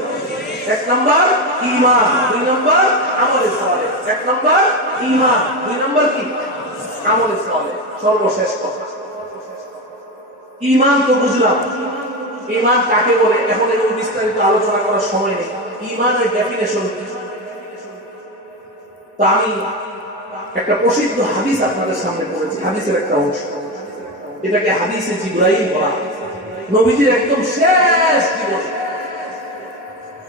এক নাম্বার ঈমান, দুই নাম্বার আমলে সালেহ। এক নাম্বার ঈমান, দুই নাম্বার কি? আমলে সালেহ। সর্বশেষ কথা, ঈমান তো বুঝলাম, ঈমান কাকে বলে এখন এর বিস্তারিত আলোচনা করার সময় নেই। ঈমানের ডেফিনেশন কি? তা আমি একটা প্রসিদ্ধ হাদিস আপনাদের সামনে পড়েছি, হাদিসের একটা অংশ, এটাকে হাদিসে জিবরাইল বলা। নবীজির একদম শেষ জীবন,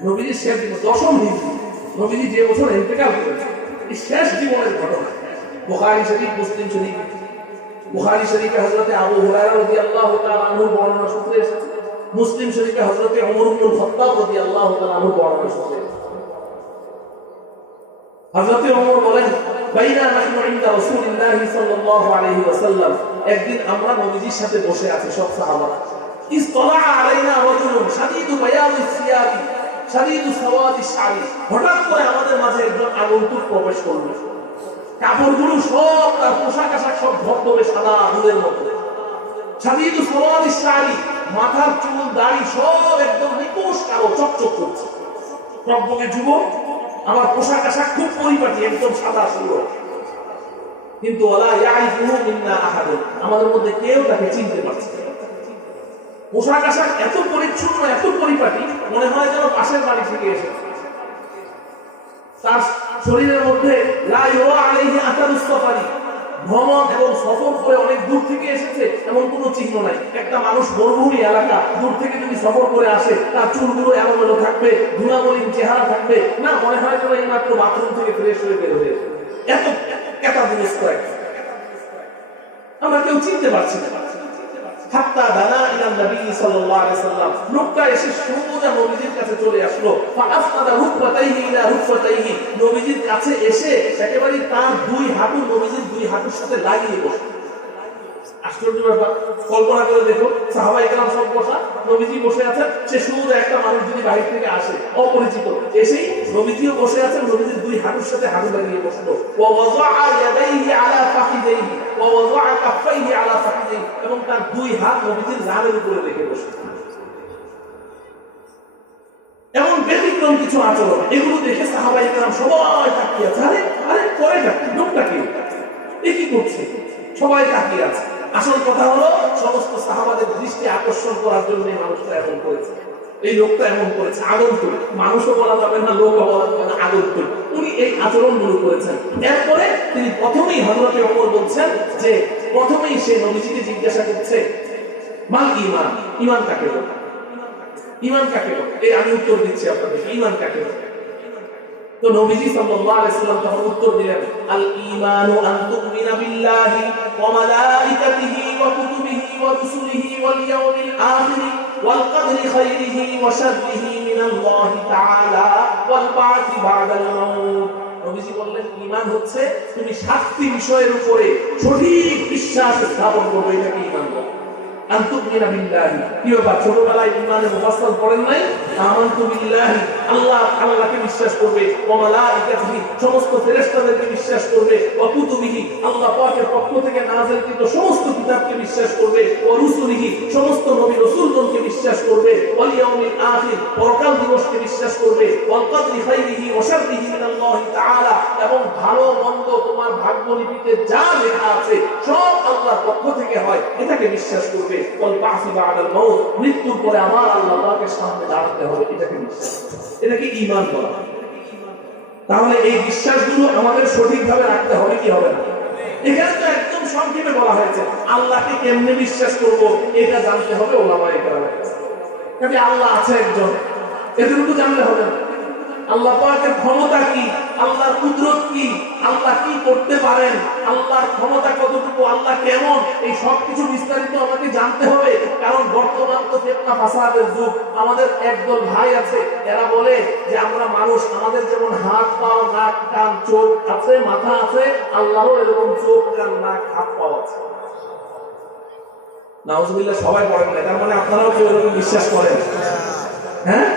নবীজির শেষ জীবন, 10ম হিজরি, নবীজি যে বছর ইন্তেকাল করেছেন, এই শেষ জীবনের ঘটনা। বুখারী শরীফ, মুসলিম শরীফ। বুখারী শরীফে হযরতে আবু হুরায়রা রাদিয়াল্লাহু তাআলা আনহু বর্ণনা সূত্রে এসেছে, মুসলিম শরীফে হযরতে ওমর ইবনে খাত্তাব রাদিয়াল্লাহু তাআলা আনহু বর্ণনা সূত্রে এসেছে। হযরতে ওমর বলেন, বাইনা নাহনু ইনদা রাসূলিল্লাহি সাল্লাল্লাহু আলাইহি ওয়াসাল্লাম, একদিন আমরা নবীজির সাথে বসে আছি সব সাহাবারা। ইসতালা আলাইনা রাজুলুন শাদীদু বায়াদিস সিয়াবি শাদীদু সাওয়াদিস শারি, হঠাৎ করে আমাদের মাঝে একজন আগন্তুক প্রবেশ করল। কাপড়গুলো সব, তার পোশাক আশাক সব ধবধবে সাদা দুধের মতো। শাদীদু সাওয়াদিস শারি, মাথার চুল দাড়ি সব একদম নিকুশ কালো, চকচক করছে। প্রজ্ঞকে যুবক, আমার পোশাক আশাক খুব পরিপাটি, একদম সাদা সুন্দর, কিন্তু ওয়ালা ইয়ারিফুহু মিন্না আহাদ, আমাদের মধ্যে কেউ তাকে চিনতে পারছে না। পোশাক আশাক এত পরিচ্ছন্ন, এত পরিপাটি, মনে হয় যেন পাশের বাড়ি থেকে এসেছে। তার শরীরের মধ্যে লা ইউরা আলাইহি আতারুস সাফারি, ভ্রমণ এবং সফর করে অনেক দূর থেকে এসেছে এমন কোনো চিহ্ন নাই। একটা মানুষ মরুভূমি এলাকা দূর থেকে যদি সফর করে আসে, তার চুলগুলো এলোমেলো থাকবে, ধুলামলিন চেহারা থাকবে না, মনে হয় যেন এই মাত্র বাথরুম থেকে ফ্রেশ হয়ে বের হয়ে এত একাদুরস্ত আমরা কেউ চিনতে পারছি না। হাত্তা দানা ইলা নবী সাল্লাল্লাহু আলাইহি ওয়াসাল্লাম, লোকটা এসে সোজা নবীজির কাছে চলে আসলো। ফাআফতাদা রুকবাতাইহি ইলা রুকবাতাইহি, নবীজির কাছে এসে একেবারে তার দুই হাঁটু নবীজির দুই হাঁটুর সাথে লাগিয়ে বসে। আশ্চর্য ব্যাপার, কল্পনা করে দেখো, সাহাবায়ে কেরাম সব বসা, নবীজি বসে আছেন, সে সোজা একটা মানুষ যদি বাইরে থেকে আসে অপরিচিত, এসেই নবীজিও বসে আছেন, নবীজির দুই হাঁটুর সাথে হাঁটু লাগিয়ে বসলো। ওয়া ওয়াযআ ইয়াদাইহি আলা ফাখিদাইহি ওয়া ওয়াযআ কাফাইহি আলা ফাখিদাইহি, এবং তার দুই হাত নবীজির ঘাড়ের উপরে রেখে বসে। এমন ব্যতিক্রম কিছু আচরণ, এগুলো দেখে সাহাবায়ে কেরাম সবাই তাকিয়ে আছে। আরে আরে করে যাচ্ছে লোকটা কি, এ কি করছে, সবাই তাকিয়ে আছে। আসল কথা হলো সমস্ত সাহাবাদের দৃষ্টি আকর্ষণ করার জন্য এই মানুষটা এমন করেছে, এই লোকটা এমন করেছে। আগন্তুক, মানুষও বলা যাবে না, লোকও বলা যাবে না, আগন্তুক। উনি এই আচরণগুলো করেছেন। এরপরে তিনি প্রথমেই হযরতে ওমর বলছেন যে প্রথমেই সে নবীজিকে জিজ্ঞাসা করছে মাল ঈমান, ঈমান কাকে বলে, ঈমান কাকে বলে? এই আমি উত্তর দিচ্ছি আপনাদেরকে, ঈমান কাকে বলে। তো নবীজি সাল্লাল্লাহু আলাইহি ওয়াসাল্লাম তখন উত্তর দিলেন, আল ঈমানু আন তুমিনা বিল্লাহি ওয়া মালাইকাতিহি ওয়া কুতুবিহি ওয়া রুসুলিহি ওয়াল ইয়াউমিল আখির ওয়াল কদরি খাইরিহি ওয়া শাররিহি মিনাল্লাহি তাআলা ওয়াল বা'থি বা'দাল মাউত। নবীজি বললেন ঈমান হচ্ছে তুমি সাতটি বিষয়ের উপরে সঠিক বিশ্বাস স্থাপন করবে, এটাকে ঈমান বলে। আনতুমিনা বিল্লাহি, কি ব্যাপার? ছোটবেলায় ঈমানের মুফাসসাল পড়েন নাই? আমানতু বিল্লাহি, আল্লাহকে বিশ্বাস করবে, ওয়া মালাইকাতিহি, সমস্ত ফেরেশতাদেরকে বিশ্বাস করবে, ওয়া কুতুবিহি, আল্লাহ পাকের পক্ষ থেকে নাযিলকৃত সমস্ত কিতাবকে বিশ্বাস করবে, ওয়া রুসুলিহি, সমস্ত নবী রাসূলগণকে বিশ্বাস করবে, ওয়াল ইয়াউমিল আখির, পরকাল দিবসকে বিশ্বাস করবে, ওয়াল কদরি খাইরিহি ওয়া শাররিহি মিনাল্লাহি তাআলা, এবং ভালো মন্দ তোমার ভাগ্যলিপিতে যা লেখা আছে সব আল্লাহর পক্ষ থেকে হয়, এটাকে বিশ্বাস করবে। ওয়াল বা'থি বা'দাল মাউত, মৃত্যুর পরে আমার আল্লাহ পাকের সামনে দাঁড়াতে হবে, এটাকে বিশ্বাস, এটাকে ঈমান বলা। তাহলে এই বিশ্বাসগুলো আমাদের সঠিকভাবে রাখতে হবে কি হবে না? এখানে তো একদম সংক্ষেপে বলা হয়েছে আল্লাহকে কেমনে বিশ্বাস করব এটা জানতে হবে ওলামায়ে কেরামের কাছে। কাজে আল্লাহ আছে একজন, এতটুকু জানলে হবে না। আল্লাহ পাকের ক্ষমতা কি, আল্লাহর কুদরত কি, আল্লাহ কি করতে পারেন, আল্লাহর ক্ষমতা কতটুকু, আল্লাহ কেমন, এই সব কিছু বিস্তারিত আমাকে জানতে হবে। কারণ বর্তমান তো ফিতনা ফাসাদের যুগ। আমাদের একদল ভাই আছে, এরা বলে যে আমরা মানুষ, আমাদের যেমন হাত পা নাক কান চোখ আছে, মাথা আছে, আল্লাহরও এরকম চোখ কান নাক হাত পা আছে। নাউজুবিল্লাহ, সবাই পড়েন না, তার মানে আপনারাও কি এরকম বিশ্বাস করেন? হ্যাঁ,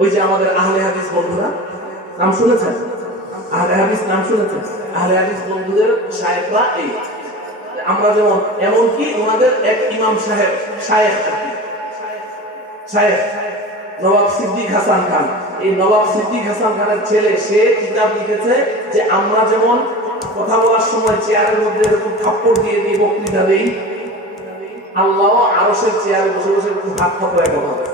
ওই যে আমাদের আহলে হাদিস বন্ধুরা, নাম শুনেছেন? আহলে হাদিস নাম শুনেছেন? আহলে হাদিস বন্ধুদের শায়েখরা এই, আমরা যেমন, এমনকি ওনাদের এক ইমাম সাহেব, শায়েখ নবাব সিদ্দিক হাসান খান, এই নবাব সিদ্দিক হাসান খানের ছেলে, সে কিতাব লিখেছে যে আমরা যেমন কথা বলার সময় চেয়ারের মধ্যে এরকম থাপ্পড় দিয়ে দিয়ে বক্তৃতা দেই, আল্লাহ আরশের চেয়ারে বসে বসে একটু হাত থাপ্পড়ে কথা বলে।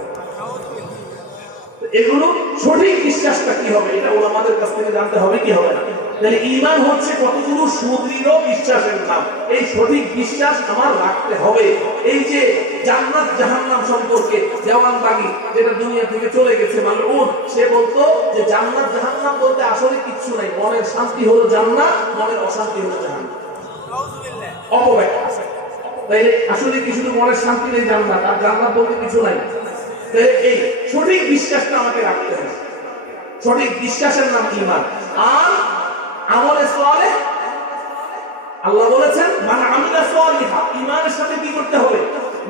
এগুলো সঠিক বিশ্বাসটা কি হবে, এটা ওলামাদের কাছ থেকে জানতে হবে কি হবে না? তাহলে ঈমান হচ্ছে কতগুলো সুদৃঢ় বিশ্বাসের নাম। এই সঠিক বিশ্বাস আমার রাখতে হবে। এই যে জান্নাত জাহান্নাম সম্পর্কে দেওয়ানবাগী, যেটা দুনিয়া থেকে চলে গেছে মালউন, সে বলতো যে জান্নাত জাহান্নাম বলতে আসলে কিচ্ছু নাই, মনের শান্তি হলো জান্নাত, মনের অশান্তি হলো জাহান্নাম। অপব্যাখ্যা। তাই আসলে কি শুধু মনের শান্তি নেই জান্নাত, আর জান্নাত বলতে কিছু নাই? এই সঠিক বিশ্বাসটা আমাকে রাখতে হবে। সঠিক বিশ্বাসের নাম ঈমান। আর আমলে সালেহ, আল্লাহ বলেছেন মান আমিলা সালিহা, ঈমানের সাথে কি করতে হবে?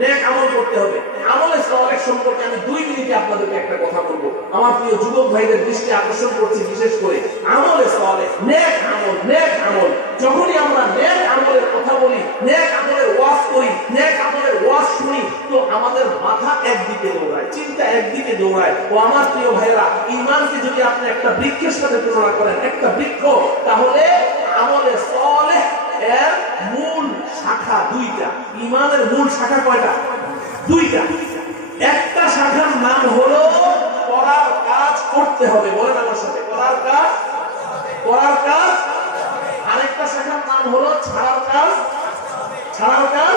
নেক আমল করতে হবে। আমলে সালেহ সম্পর্কে আমি 2 মিনিটে আপনাদেরকে একটা কথা বলবো। আমার প্রিয় যুবক ভাইদের দৃষ্টি আকর্ষণ করছি বিশেষ করে আমলে সালেহ, নেক আমল, নেক আমল। যখনই আমরা নেক আমলের কথা বলি, নেক আমলের ওয়াজ করি, নেক আমলের ওয়াজ শুনি, তো আমাদের মাথা একদিকে দৌড়ায়, চিন্তা একদিকে দৌড়ায়। ও আমার প্রিয় ভাইরা, ঈমানকে যদি আপনি একটা বৃক্ষের সাথে তুলনা করেন, একটা বৃক্ষ, তাহলে আমলে সালেহ এর মূল শাখা 2টা। ঈমানের মূল শাখা কয়টা? 2টা। একটা শাখার নাম হলো করার কাজ করতে হবে, বলেন আমার সাথে, করার কাজ, করার কাজ। আরেকটা শাখার নাম হলো ছাড়ার কাজ, ছাড়ার কাজ।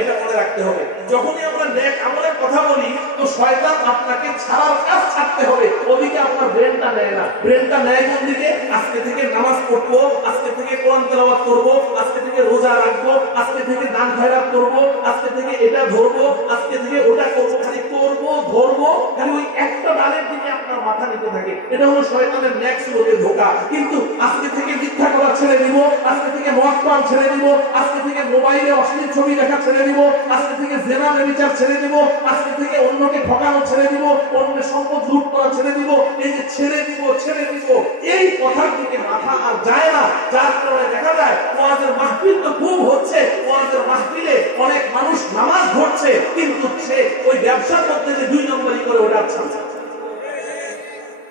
এটা মনে রাখতে হবে। যখনই আমরা নেক আমলের কথা বলি, তো শয়তান আপনাকে ছাড়ার কাজ ছাড়তে হবে। ওদিকে আপনার ব্রেনটা নেয় না। ব্রেনটা নেয় কোন দিকে? আজকে থেকে নামাজ পড়বো, আজকে থেকে কোরআন তেলাওয়াত করবো, আজকে থেকে রোজা রাখবো, আজকে থেকে দান খয়রাত করবো, আজকে থেকে এটা ধরবো, আজকে থেকে ওটা করবো, খালি করবো ধরবো, খালি ওই একটা ডালের দিকে আপনার মাথা নিতে থাকে। এটা হলো শয়তানের নেক্সট লোকের ধোঁকা। কিন্তু আজকে থেকে মিথ্যা করা ছেড়ে দিব, আজকে থেকে মদ পান ছেড়ে দিব, আজকে থেকে মোবাইলে অশ্লীল ছবি দেখা ছেড়ে দিব, আজকে থেকে জেনা ব্যভিচার ছেড়ে দিব, আজকে থেকে অন্যকে ঠকানো ছেড়ে দিব, অন্যের সম্পদ লুট করা ছেড়ে দিব। এই যে ছেড়ে দিব, ছেড়ে দিব, এই কথার দিকে মাথা আর যায় না। যার কারণে দেখা যায় ওয়াজের মাহফিল তো খুব হচ্ছে, ওয়াজের মাহফিলে অনেক মানুষ নামাজ পড়ছে, কিন্তু সে ওই ব্যবসার মধ্যে যে 2 নম্বরই করে ওটা ছাড়ছে,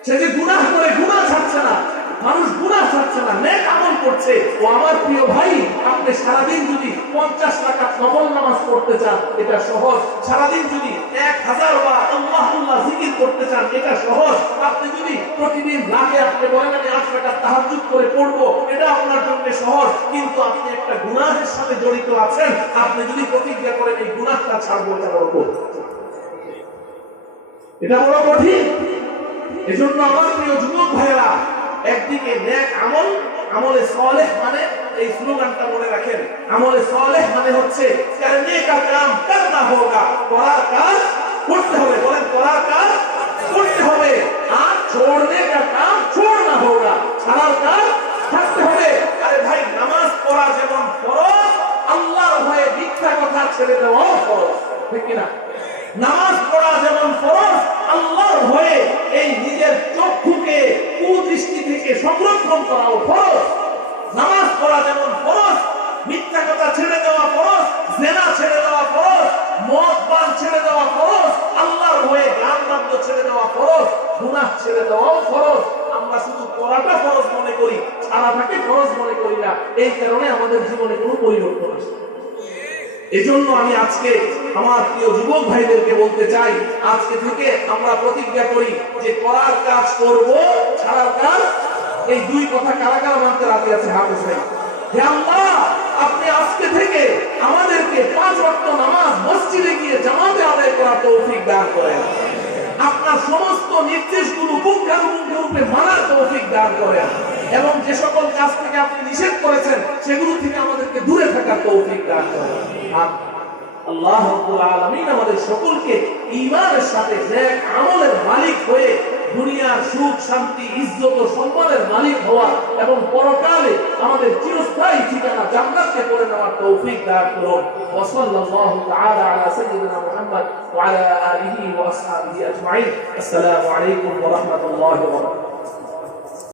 সে যে গুনাহ করে গুনাহ ছাড়ছে না। মানুষ গুনাহ ছাড়ছে না, নেক আমল করছে। ও আমার প্রিয় ভাই, আপনি সারাদিন যদি 50 রাকাত নফল নামাজ পড়তে চান এটা সহজ। সারাদিন যদি 1000 বার আল্লাহ আল্লাহ জিকির করতে চান এটা সহজ। আপনি যদি প্রতিদিন রাতে আপনি বলেন আমি 8 রাকাত তাহাজ্জুদ করে পড়বো এটা আপনার জন্য সহজ। কিন্তু আপনি একটা গুনাহের সাথে জড়িত আছেন, আপনি যদি প্রতিজ্ঞা করেন এই গুনাহটা ছাড়বো, এটা বড় কঠিন। এটা বড় কঠিন। এজন্য আমার প্রিয় যুবক ভাইরা, একদিকে নেক আমল, আমলে সালেহ মানে এই স্লোগানটা মনে রাখেন, আমলে সালেহ মানে হচ্ছে করনে কা কাম করনা হোগা, করার কাজ করতে হবে। বলেন করার কাজ করতে হবে, আর छोड़ने का काम छोड़ना होगा, ছাড়ার কাজ ছাড়তে হবে। আরে ভাই, নামাজ পড়া যেমন ফরজ, আল্লাহর ভয়ে মিথ্যা কথা ছেড়ে দেওয়াও ফরজ, ঠিক কি না? নামাজ পড়া যেমন ফরজ, আল্লাহর ভয়ে এই নিজের চক্ষুকে কুদৃষ্টি থেকে সংরক্ষণ করাও ফরজ। নামাজ পড়া যেমন ফরজ, মিথ্যা কথা ছেড়ে দেওয়া ফরজ, জিনা ছেড়ে দেওয়া ফরজ, মদ পান ছেড়ে দেওয়া ফরজ, আল্লাহর ভয়ে গান বাদ্য ছেড়ে দেওয়া ফরজ, গুনাহ ছেড়ে দেওয়াও ফরজ। আমরা শুধু পড়াটা ফরজ মনে করি, ছাড়াটাকে ফরজ মনে করি না। এই কারণে আমাদের জীবনে কোনো পরিবর্তন আসে। এজন্য আমি আজকে আমার প্রিয় যুবক ভাইদেরকে বলতে চাই, আজকে থেকে আমরা প্রতিজ্ঞা করি যে করার কাজ করব, ছাড়ার কাজ। এই দুই কথা কারা কারা মানতে রাজি আছে? হাত উঠাই। হে আল্লাহ, আপনি আজকে থেকে আমাদেরকে 5 ওয়াক্ত নামাজ মসজিদে গিয়ে জামাতে আদায় করার তৌফিক দান করেন। আপনার সমস্ত নির্দেশগুলো পুঙ্খানুপুঙ্খরূপে মানার তৌফিক দান করেন, এবং যে সকল কাজ থেকে আপনি নিষেধ করেছেন সেগুলো থেকে আমাদেরকে দূরে থাকার তৌফিক দান করেন। আল্লাহ রাব্বুল আলামিন আমাদের সকলকে ঈমানের সাথে নেক আমলের মালিক হয়ে দুনিয়ার সুখ শান্তি ইজ্জত ও সম্মানের মালিক হওয়া এবং পরকালে আমাদের চিরস্থায়ী ঠিকানা জান্নাতে করে নেওয়ার তৌফিক দান করুন। ওয়া সাল্লাল্লাহু তাআলা আলা সাইয়্যিদিনা মুহাম্মদ ওয়া আলা আলিহি ওয়া আসহাবিহি আজমাইন। আসসালামু আলাইকুম ওয়া রাহমাতুল্লাহি ওয়া বারাকাতুহু।